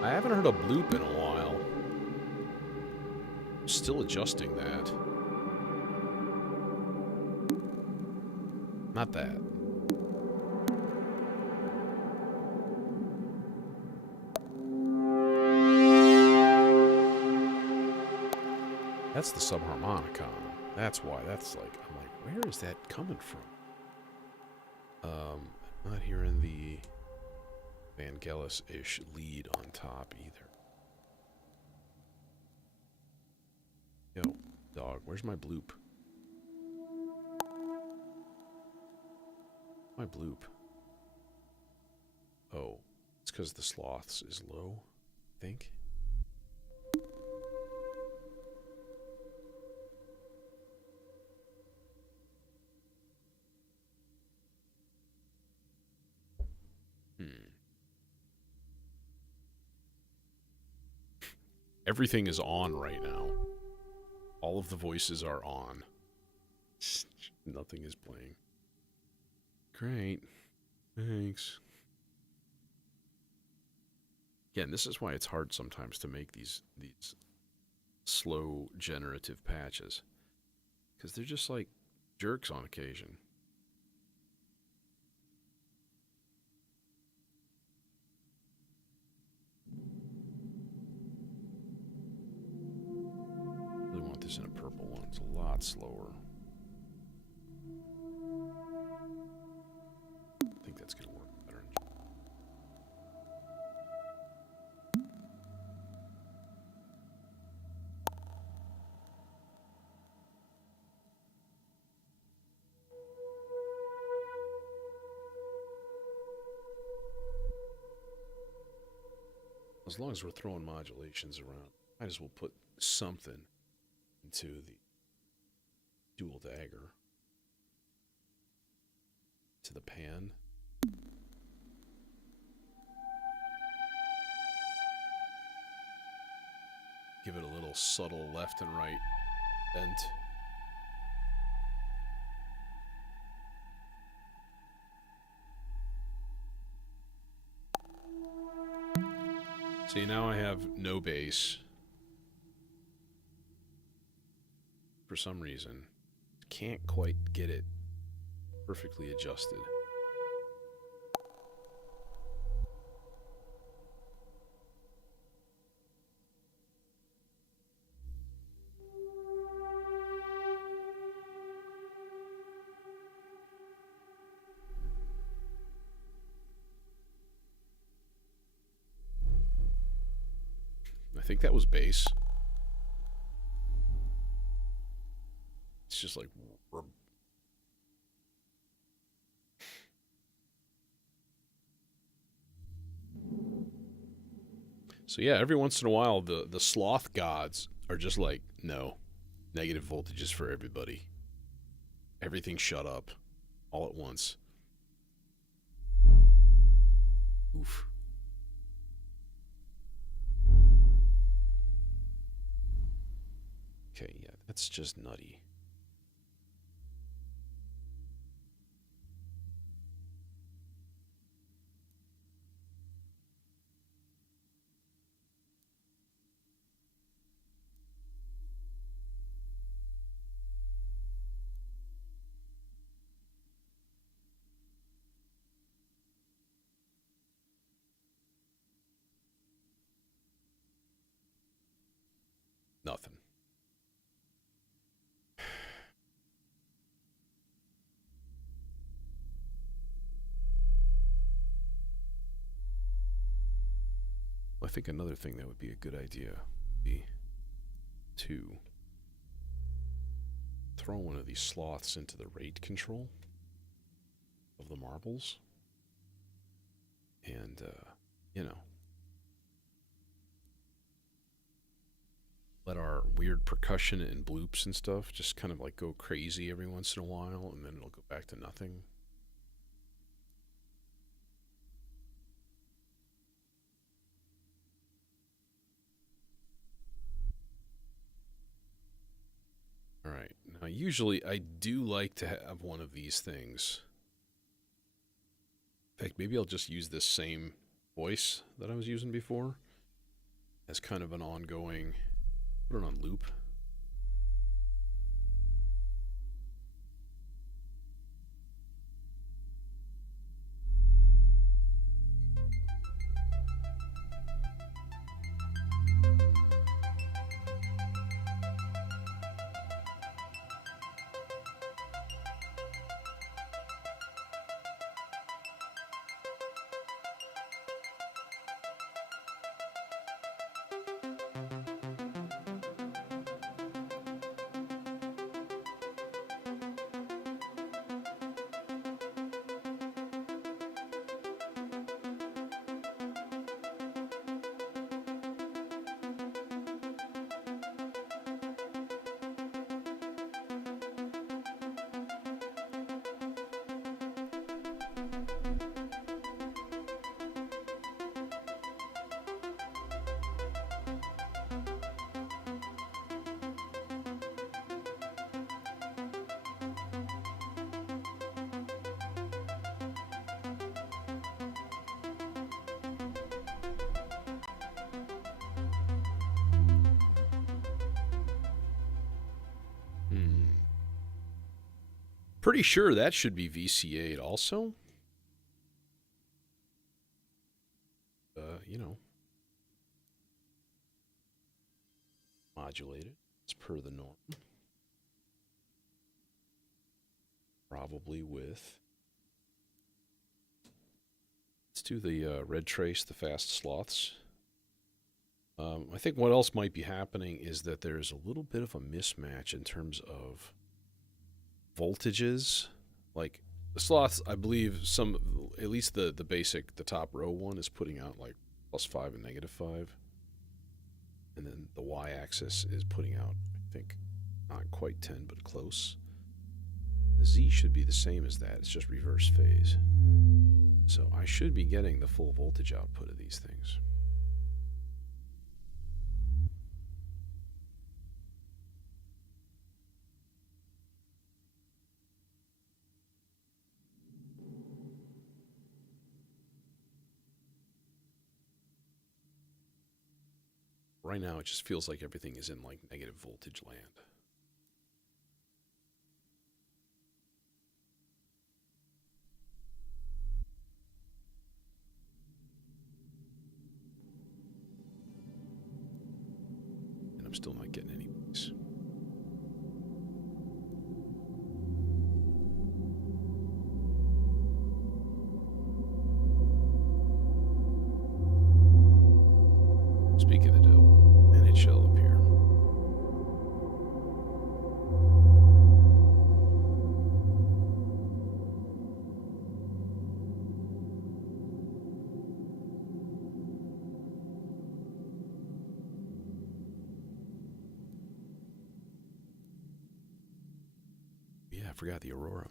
I haven't heard a bloop in a while. Still adjusting that. Not that. That's the subharmonicon. That's why. That's like, I'm like, where is that coming from? Not hearing the Vangelis-ish lead on top either. Yo, dog, where's my bloop? My bloop. Oh, it's because the sloths is low, I think. Everything is on right now. All of the voices are on. Nothing is playing. Great. Thanks. Again, this is why it's hard sometimes to make these slow generative patches. Because they're just like jerks on occasion. This in a purple one. It's a lot slower. I think that's going to work better. As long as we're throwing modulations around, might as well put something into the dual dagger, to the pan. Give it a little subtle left and right bent. See, now I have no bass. For some reason, can't quite get it perfectly adjusted. I think that was bass. It's just like... So yeah, every once in a while, the sloth gods are just like, no, negative voltages for everybody. Everything shut up, all at once. Oof. Okay, yeah, that's just nutty. Nothing. I think another thing that would be a good idea would be to throw one of these sloths into the rate control of the marbles. And, you know, let our weird percussion and bloops and stuff just kind of like go crazy every once in a while, and then it'll go back to nothing. usually, I do like to have one of these things. In fact, maybe I'll just use this same voice that I was using before as kind of an ongoing, put it on loop. Pretty sure that should be VCA'd also. You know, modulated as per the norm. Probably with, let's do the red trace, the fast sloths. I think what else might be happening is that there's a little bit of a mismatch in terms of voltages. Like the sloths, I believe at least the basic, the top row one is putting out like +5 and -5. And then the y-axis is putting out, I think, not quite 10, but close. The Z should be the same as that. It's just reverse phase. So I should be getting the full voltage output of these things. Right now, it just feels like everything is in like negative voltage land. And I'm still not getting any peace. Speaking of the devil, and it shall appear. Yeah, I forgot the Aurora.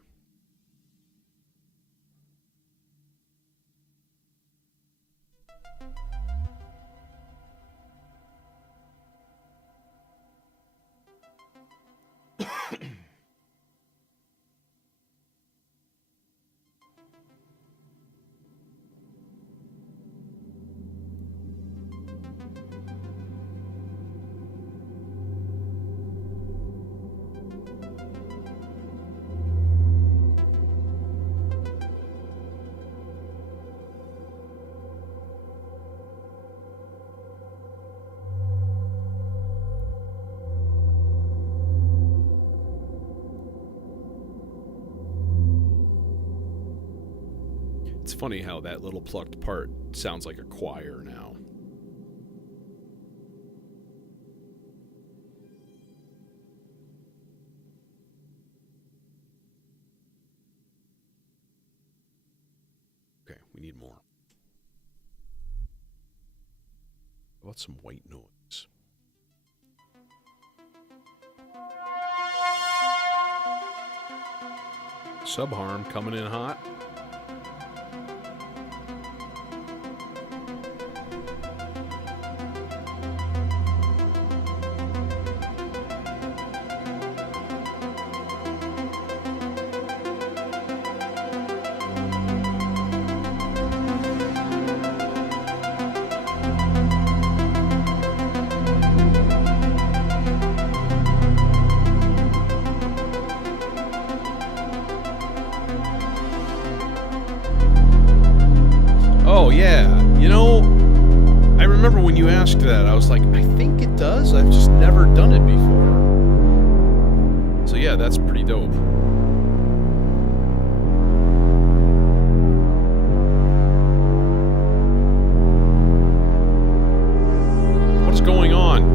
It's funny how that little plucked part sounds like a choir now. Okay, we need more. How about some white noise? Subharm coming in hot. when you asked that, I was like, I think it does. I've just never done it before. So yeah, that's pretty dope. What's going on?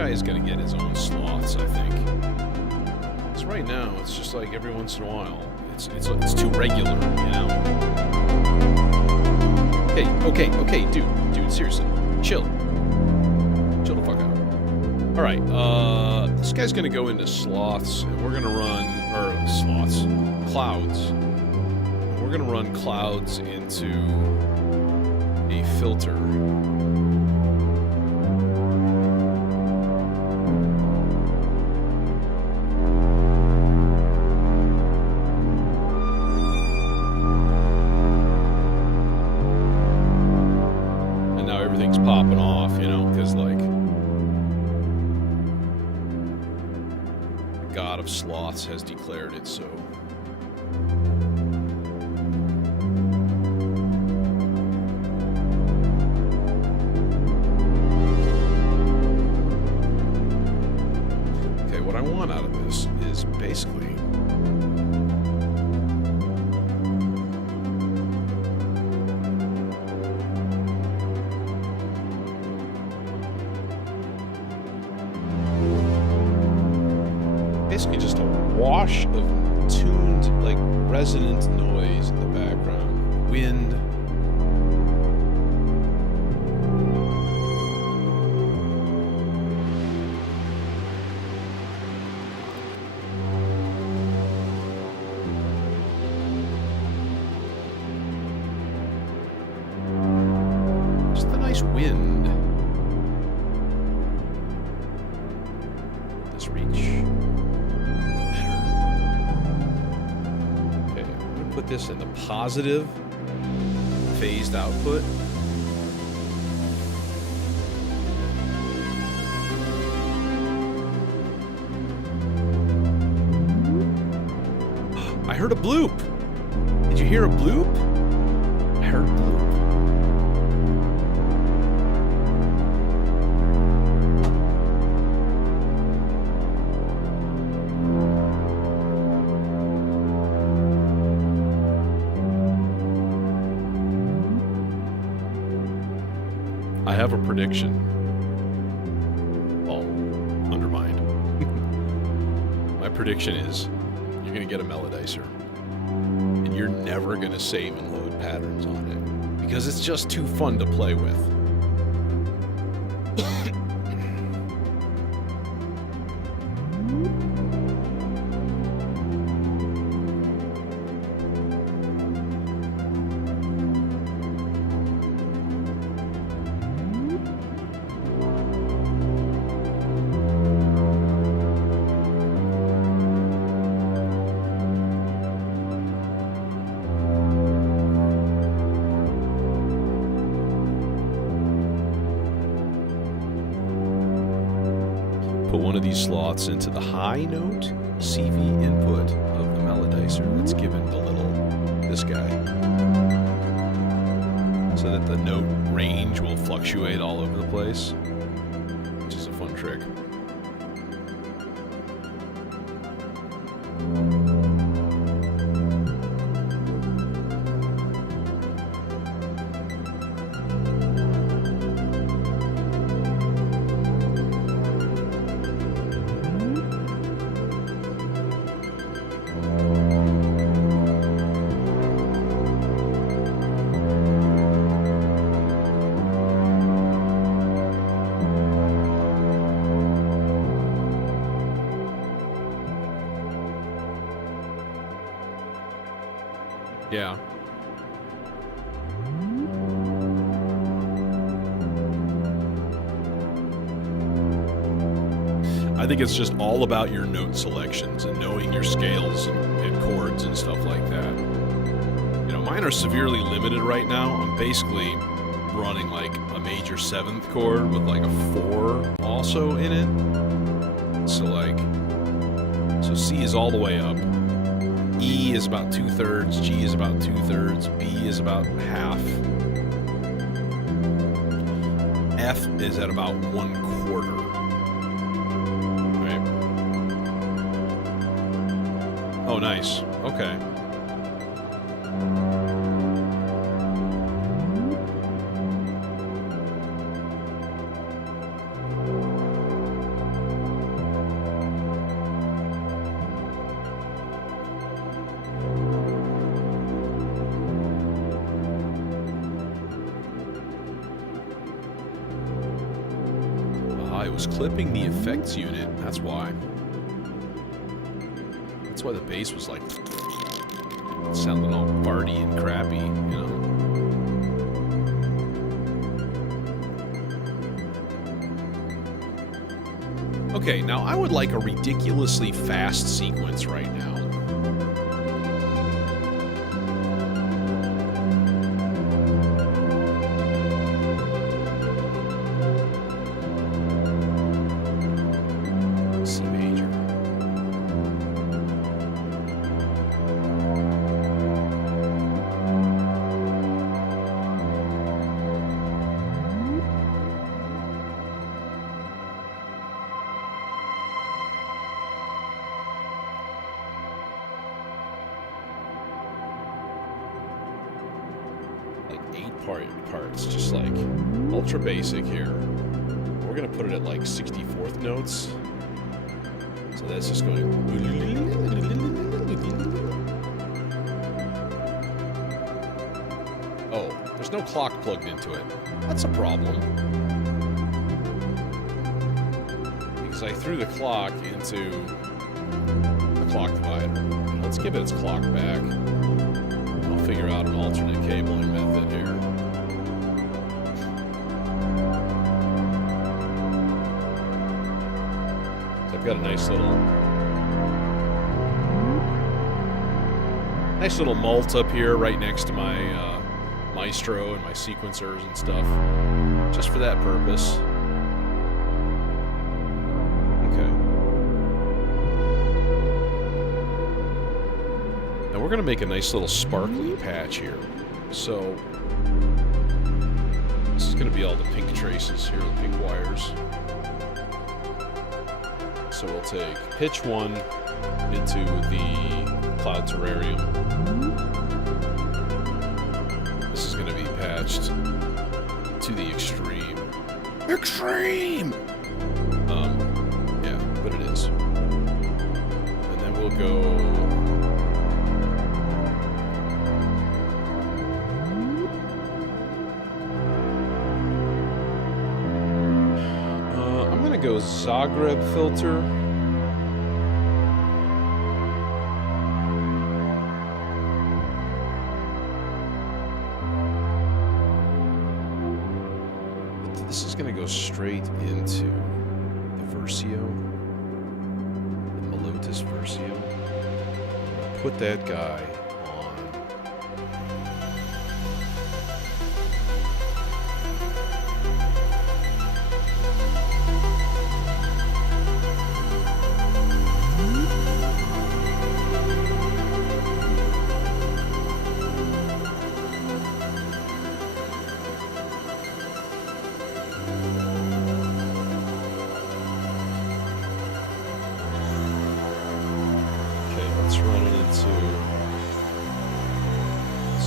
Is going to get his own slots, I think. Because right now, it's just like every once in a while, it's too regular, you know? Okay, dude, seriously, chill the fuck out. All right, this guy's going to go into sloths, and we're going to run, clouds. We're going to run clouds into a filter. Popping off, you know, because like the god of sloths has declared it so. Okay, what I want out of this is basically just a wash of tuned, like, resonant noise in the background. Wind. Just a nice wind. This reach. Put this in the positive phased output. I heard a bloop. Did you hear a bloop? I heard a bloop. I have a prediction. All undermined. My prediction is you're going to get a melodizer. And you're never going to save and load patterns on it. Because it's just too fun to play with. Put one of these slots into the high note CV input of the melodizer that's given the this guy. So that the note range will fluctuate all over the place, which is a fun trick. Yeah. I think it's just all about your note selections and knowing your scales and chords and stuff like that. You know, mine are severely limited right now. I'm basically running like a major 7th chord with like a 4 also in it. So C is all the way up. E is about 2/3, G is about 2/3, B is about half. F is at about 1/4. Right? Oh, nice. Okay. Clipping the effects unit, that's why. That's why the bass was like sounding all farty and crappy, you know. Okay, now I would like a ridiculously fast sequence right now. Parts, just like ultra basic here. We're gonna put it at like 64th notes. So that's just going. Oh, there's no clock plugged into it. That's a problem. Because I threw the clock into the clock divider. Let's give it its clock back. I'll figure out an alternate cabling method here. I've got a nice little mult up here right next to my maestro and my sequencers and stuff, just for that purpose. Okay. Now we're gonna make a nice little sparkly patch here. So this is gonna be all the pink traces here, the pink wires. So we'll take pitch 1 into the cloud terrarium. This is going to be patched to the extreme. Extreme! Yeah, but it is. And then we'll go... I'm going to go Zagreb filter. This is going to go straight into the Versio, the Melotus Versio. Put that guy on.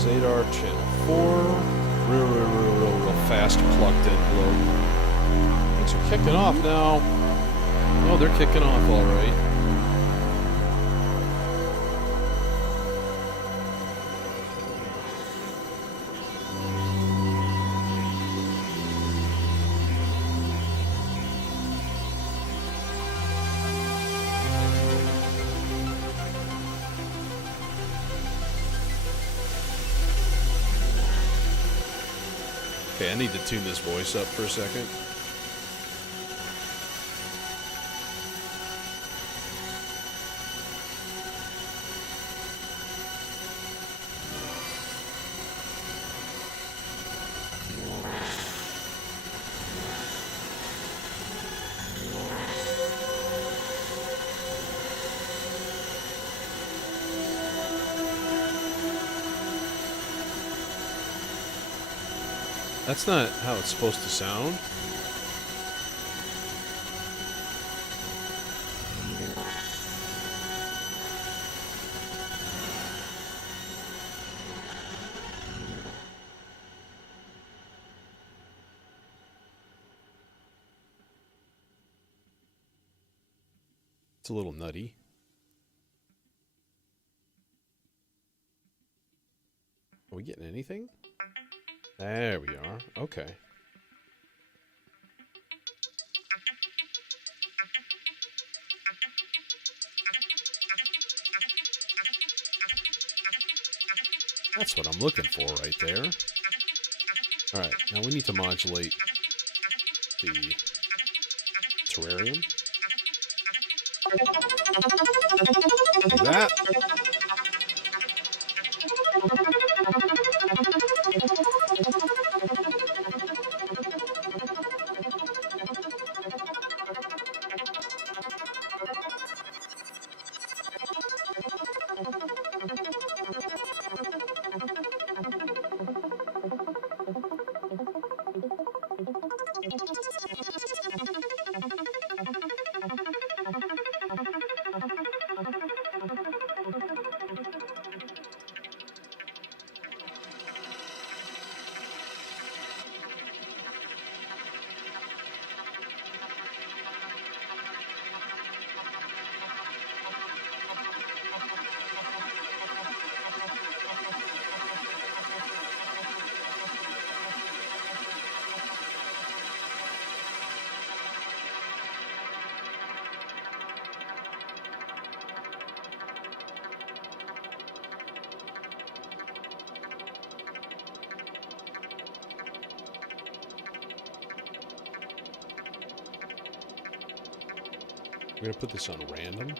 Zadar channel 4, real fast plugged in blow. Things are kicking off now. Oh, they're kicking off all right. Okay, I need to tune this voice up for a second. That's not how it's supposed to sound. It's a little nutty. Are we getting anything? There we are. Okay. That's what I'm looking for right there. Alright, now we need to modulate the terrarium. Do that. We're going to put this on random.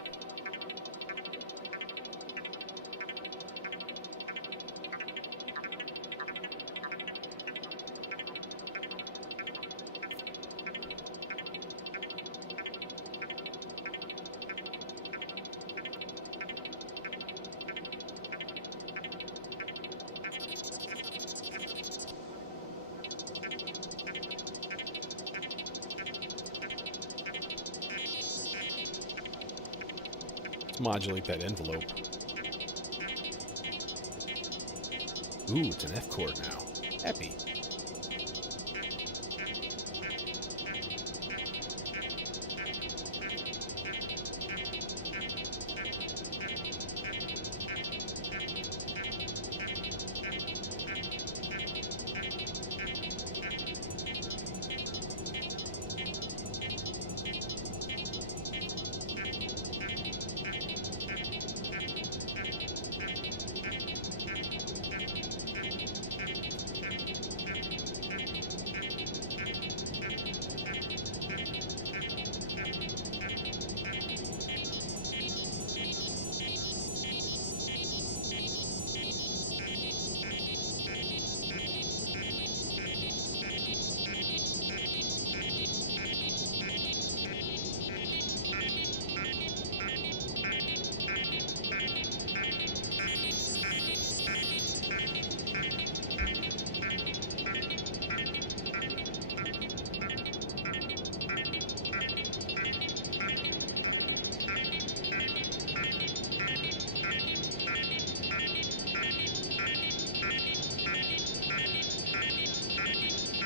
Let's modulate that envelope. Ooh, it's an F chord now. Happy.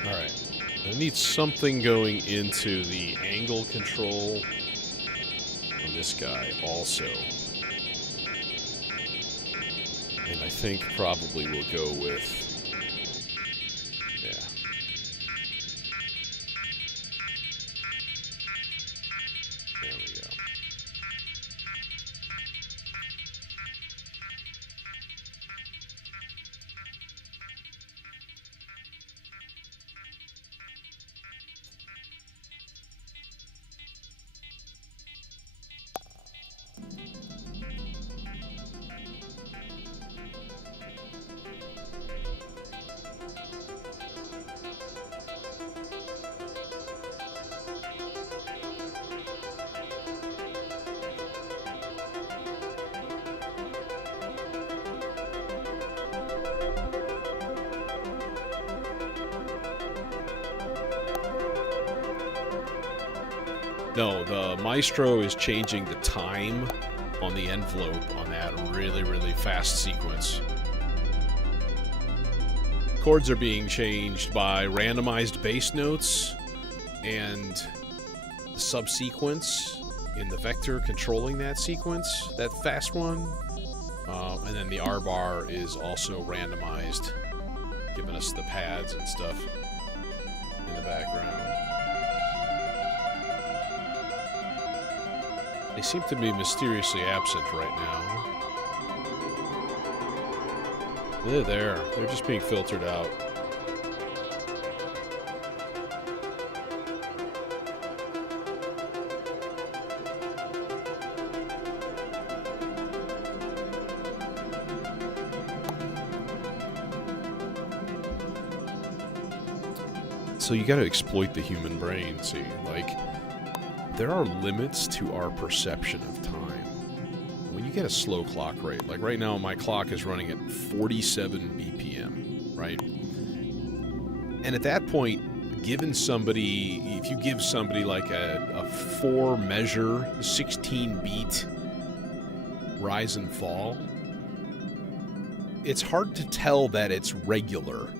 Alright. I need something going into the angle control on this guy also. And I think probably we'll go with... yeah. There we go. No, the Maestro is changing the time on the envelope on that really, really fast sequence. Chords are being changed by randomized bass notes and the subsequence in the vector controlling that sequence, that fast one. And then the R bar is also randomized, giving us the pads and stuff in the background. They seem to be mysteriously absent right now. They're there. They're just being filtered out. So you got to exploit the human brain, see, like, there are limits to our perception of time. When you get a slow clock rate, like right now my clock is running at 47 BPM, right? And at that point, given somebody, if you give somebody like a 4-measure, 16-beat rise and fall, it's hard to tell that it's regular,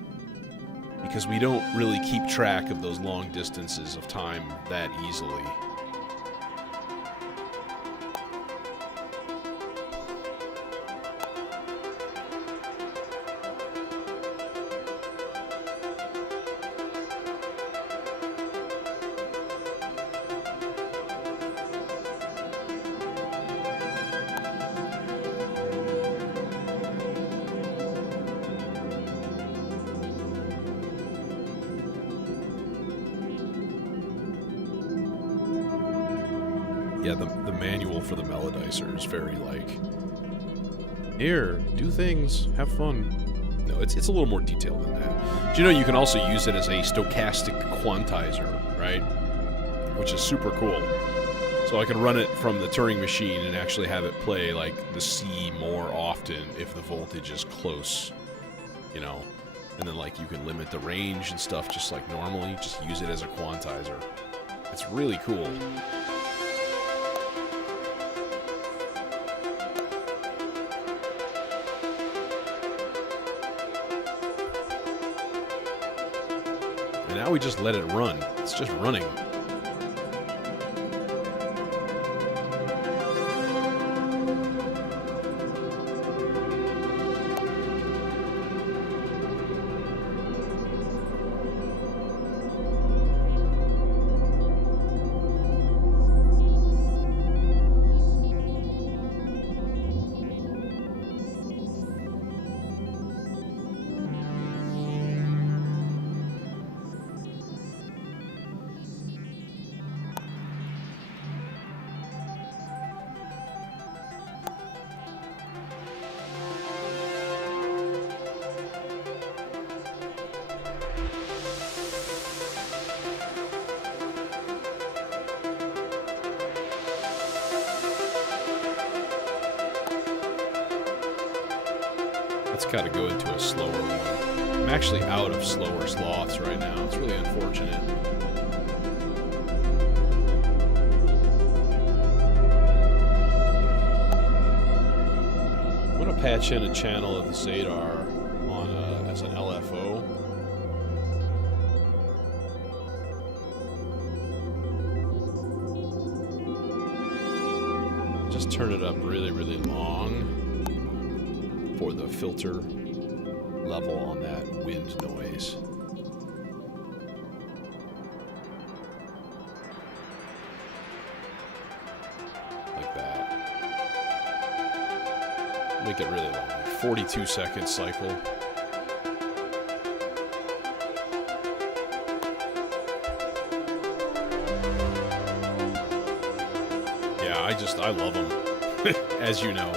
because we don't really keep track of those long distances of time that easily. Yeah, the manual for the melodizer is very like, here, do things, have fun. No, it's a little more detailed than that. Do you know you can also use it as a stochastic quantizer, right? Which is super cool. So I can run it from the Turing machine and actually have it play like the C more often if the voltage is close, you know? And then like you can limit the range and stuff just like normally, just use it as a quantizer. It's really cool. And now we just let it run. It's just running. It's got to go into a slower one. I'm actually out of slower sloths right now. It's really unfortunate. I'm going to patch in a channel of the Zadar on as an LFO. Just turn it up really, really long for the filter level on that wind noise. Like that. Make it really long. 42-second cycle. Yeah, I love them, as you know.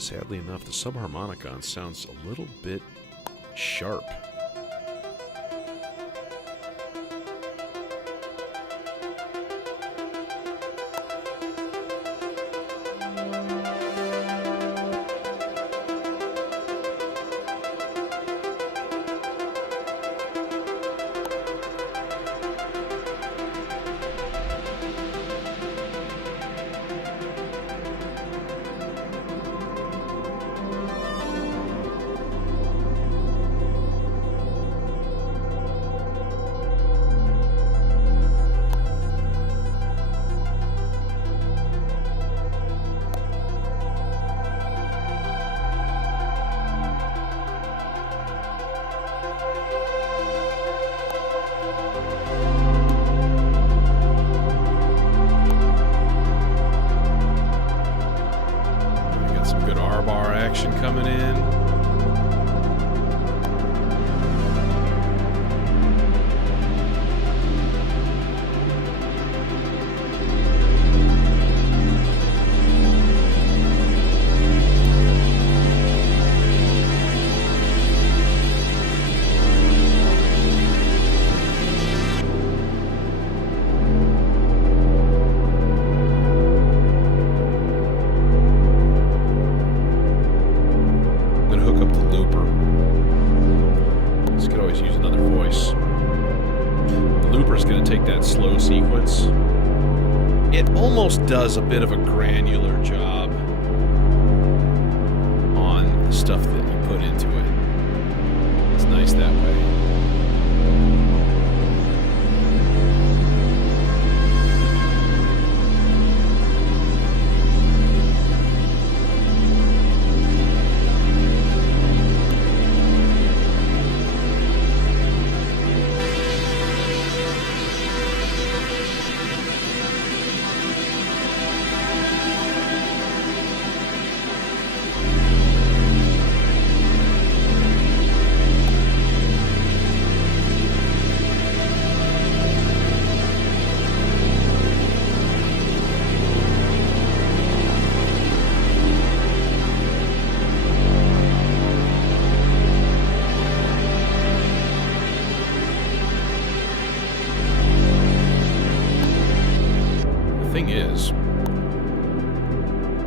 Sadly enough, the subharmonicon sounds a little bit sharp. Action coming in. Slow sequence. It almost does a bit of a granular job on the stuff that you put into it. It's nice that way. Thing is,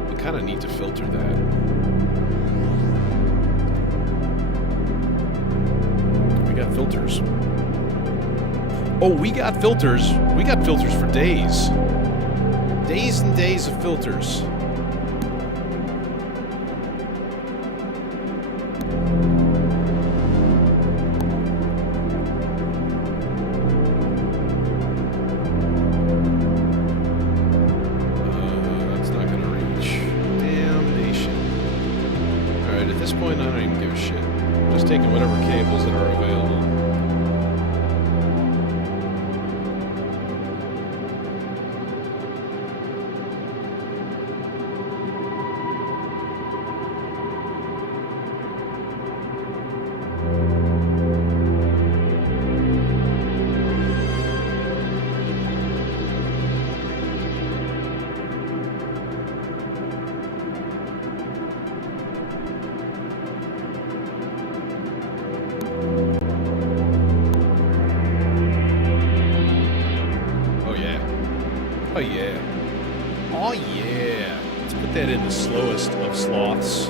you kind of need to filter that. We got filters. Oh, we got filters. We got filters for days. Days and days of filters. Oh yeah. Oh yeah. Let's put that in the slowest of sloths.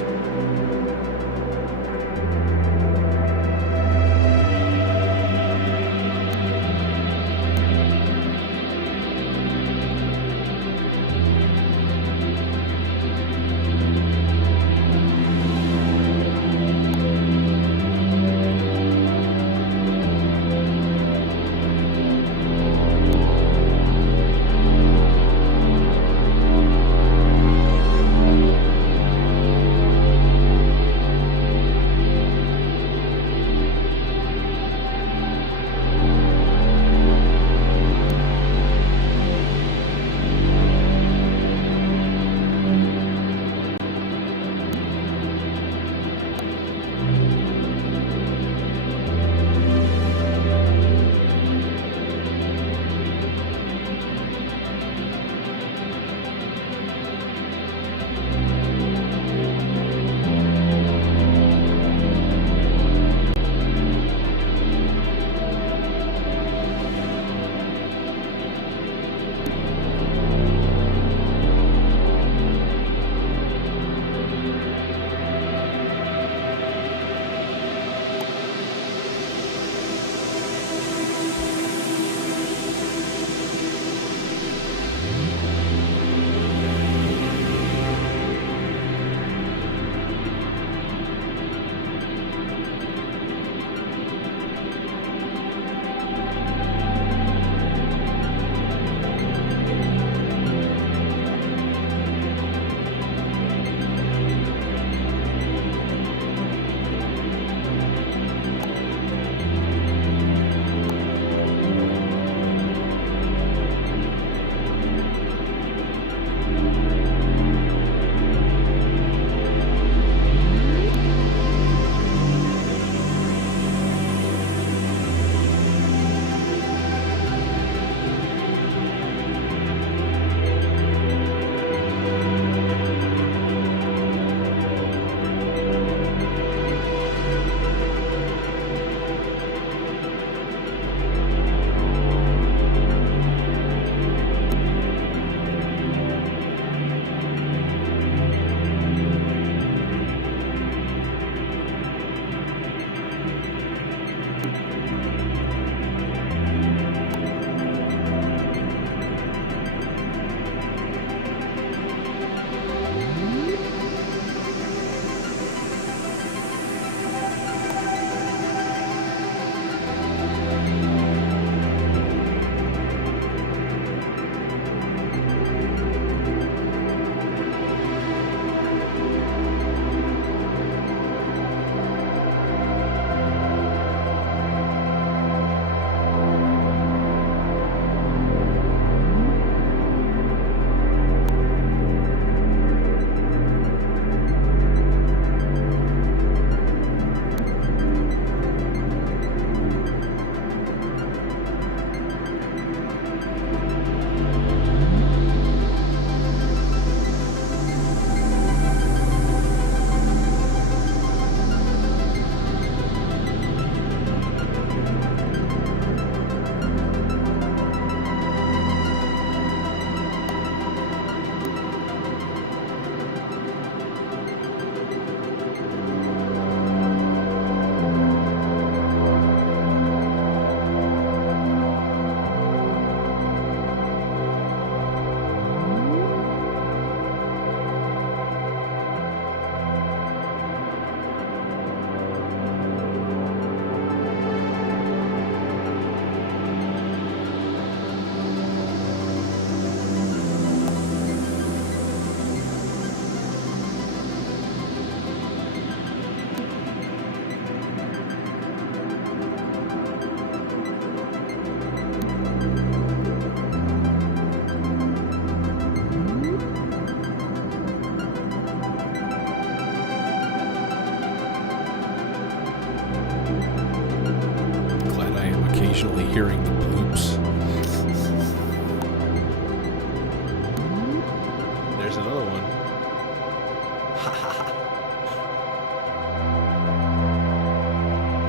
occasionally hearing the bloops. There's another one.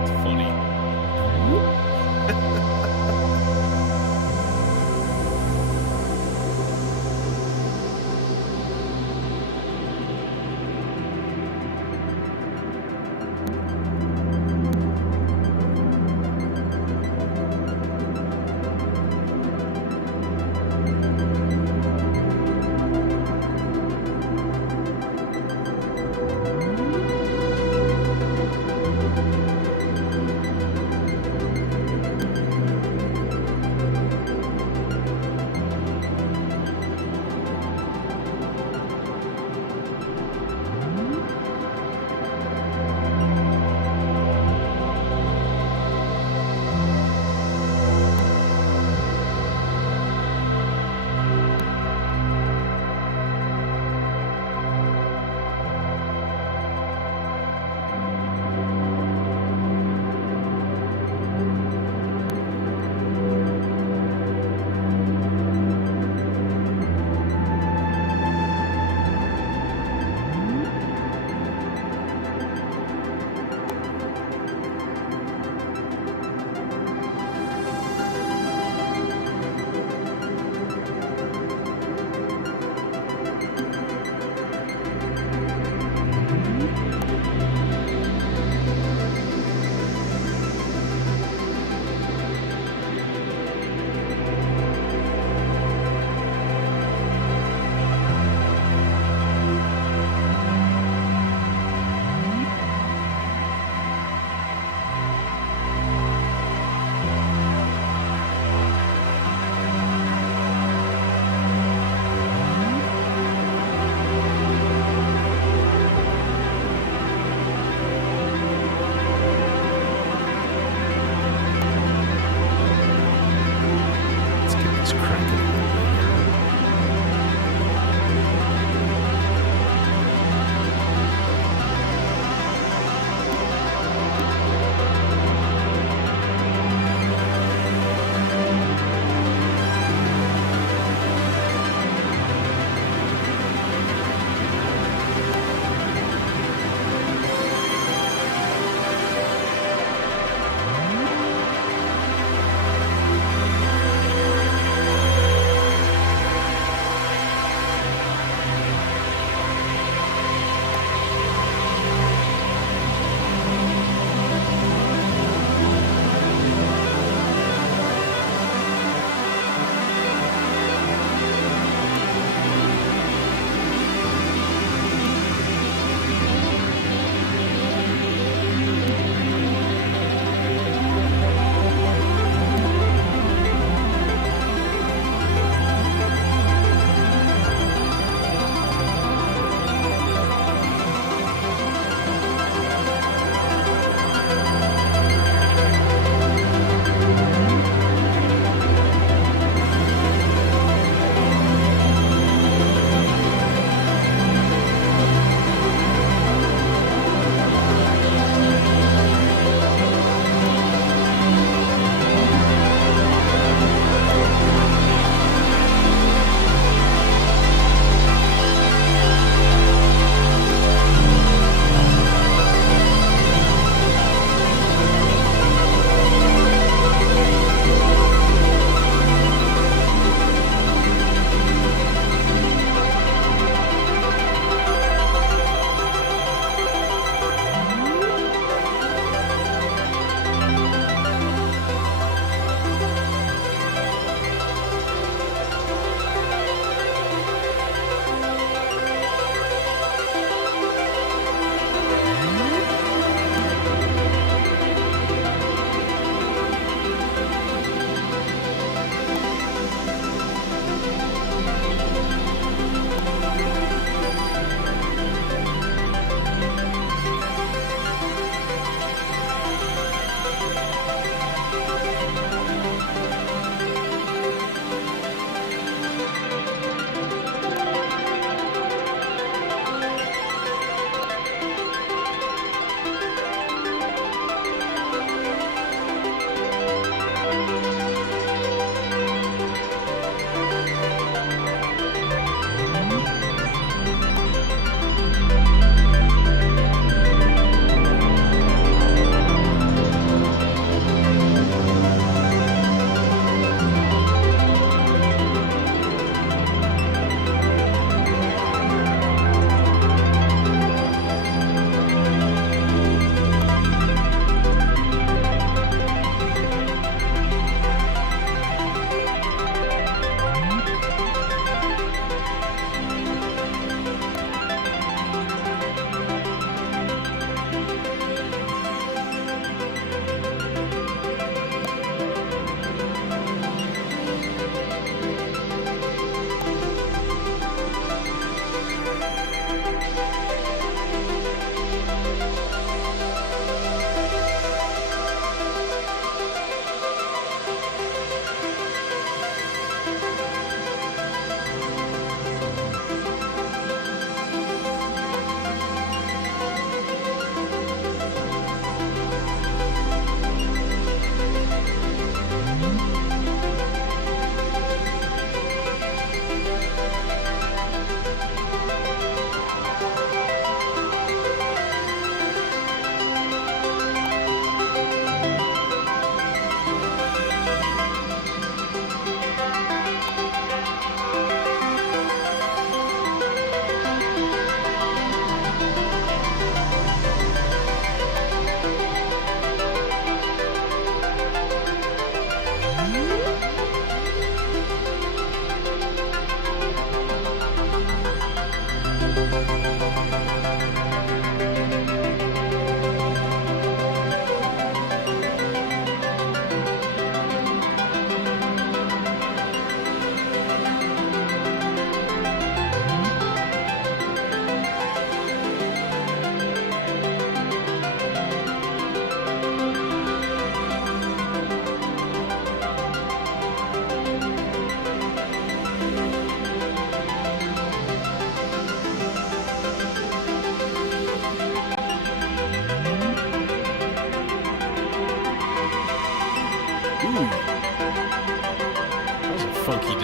It's funny.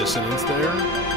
dissonance there.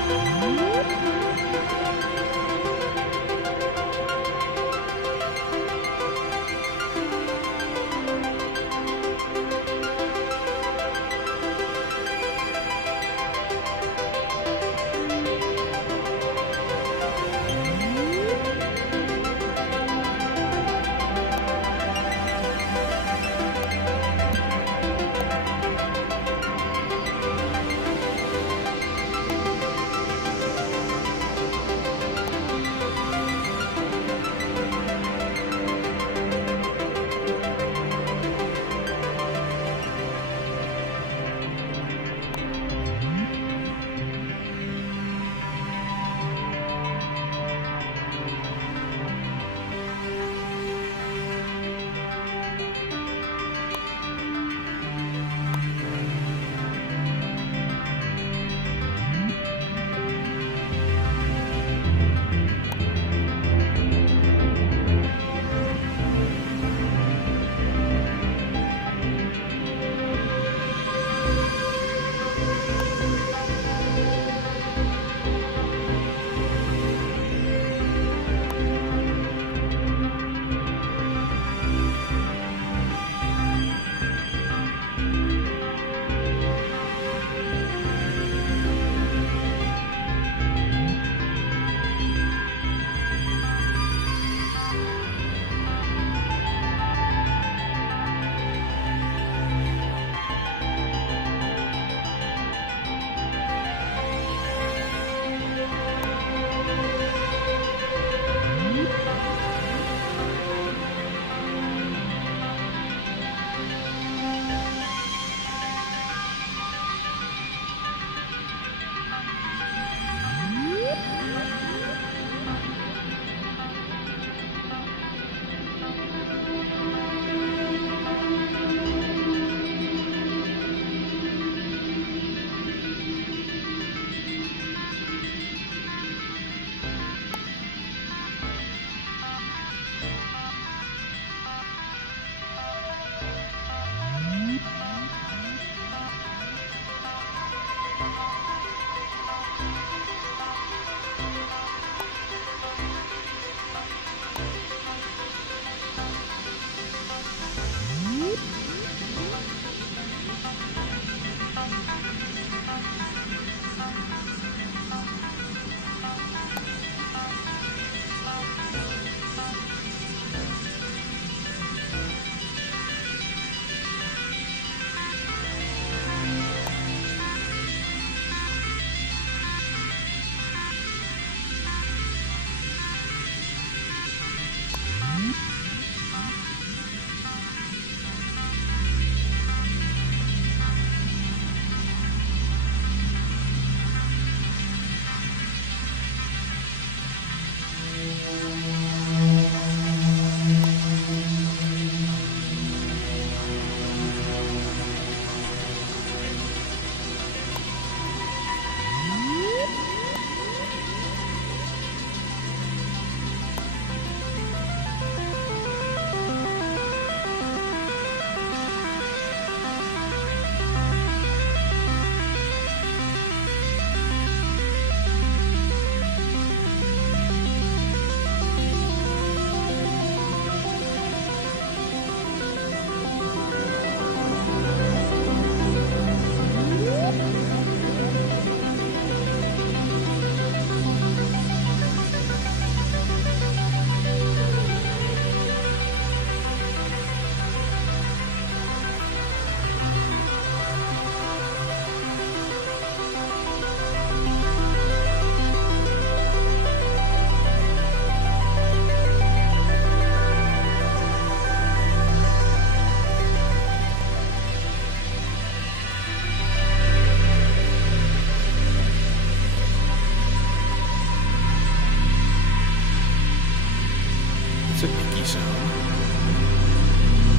It's an icky sound.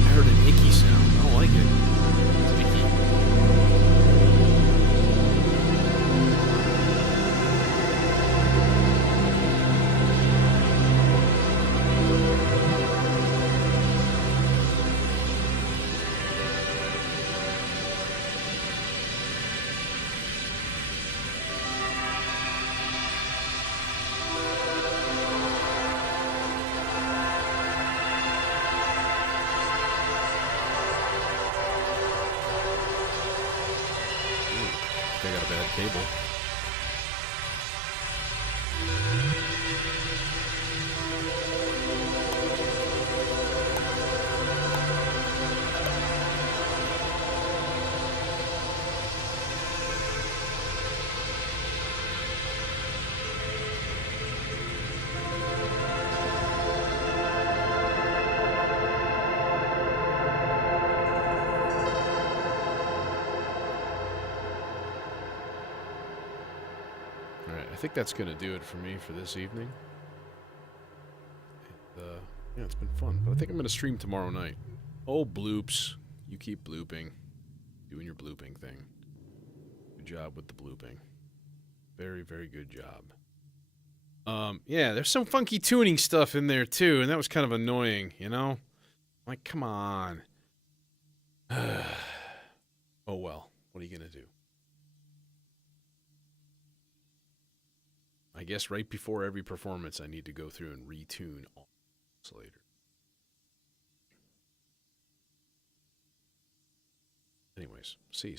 I heard an icky sound. I don't like it. It's icky. not a bad cable. I think that's going to do it for me for this evening. And, yeah, it's been fun. But I think I'm going to stream tomorrow night. Oh, bloops. You keep blooping. Doing your blooping thing. Good job with the blooping. Very, very good job. Yeah, there's some funky tuning stuff in there, too. And that was kind of annoying, you know? Like, come on. Oh, well. What are you going to do? I guess right before every performance, I need to go through and retune all this later. Anyways, see you.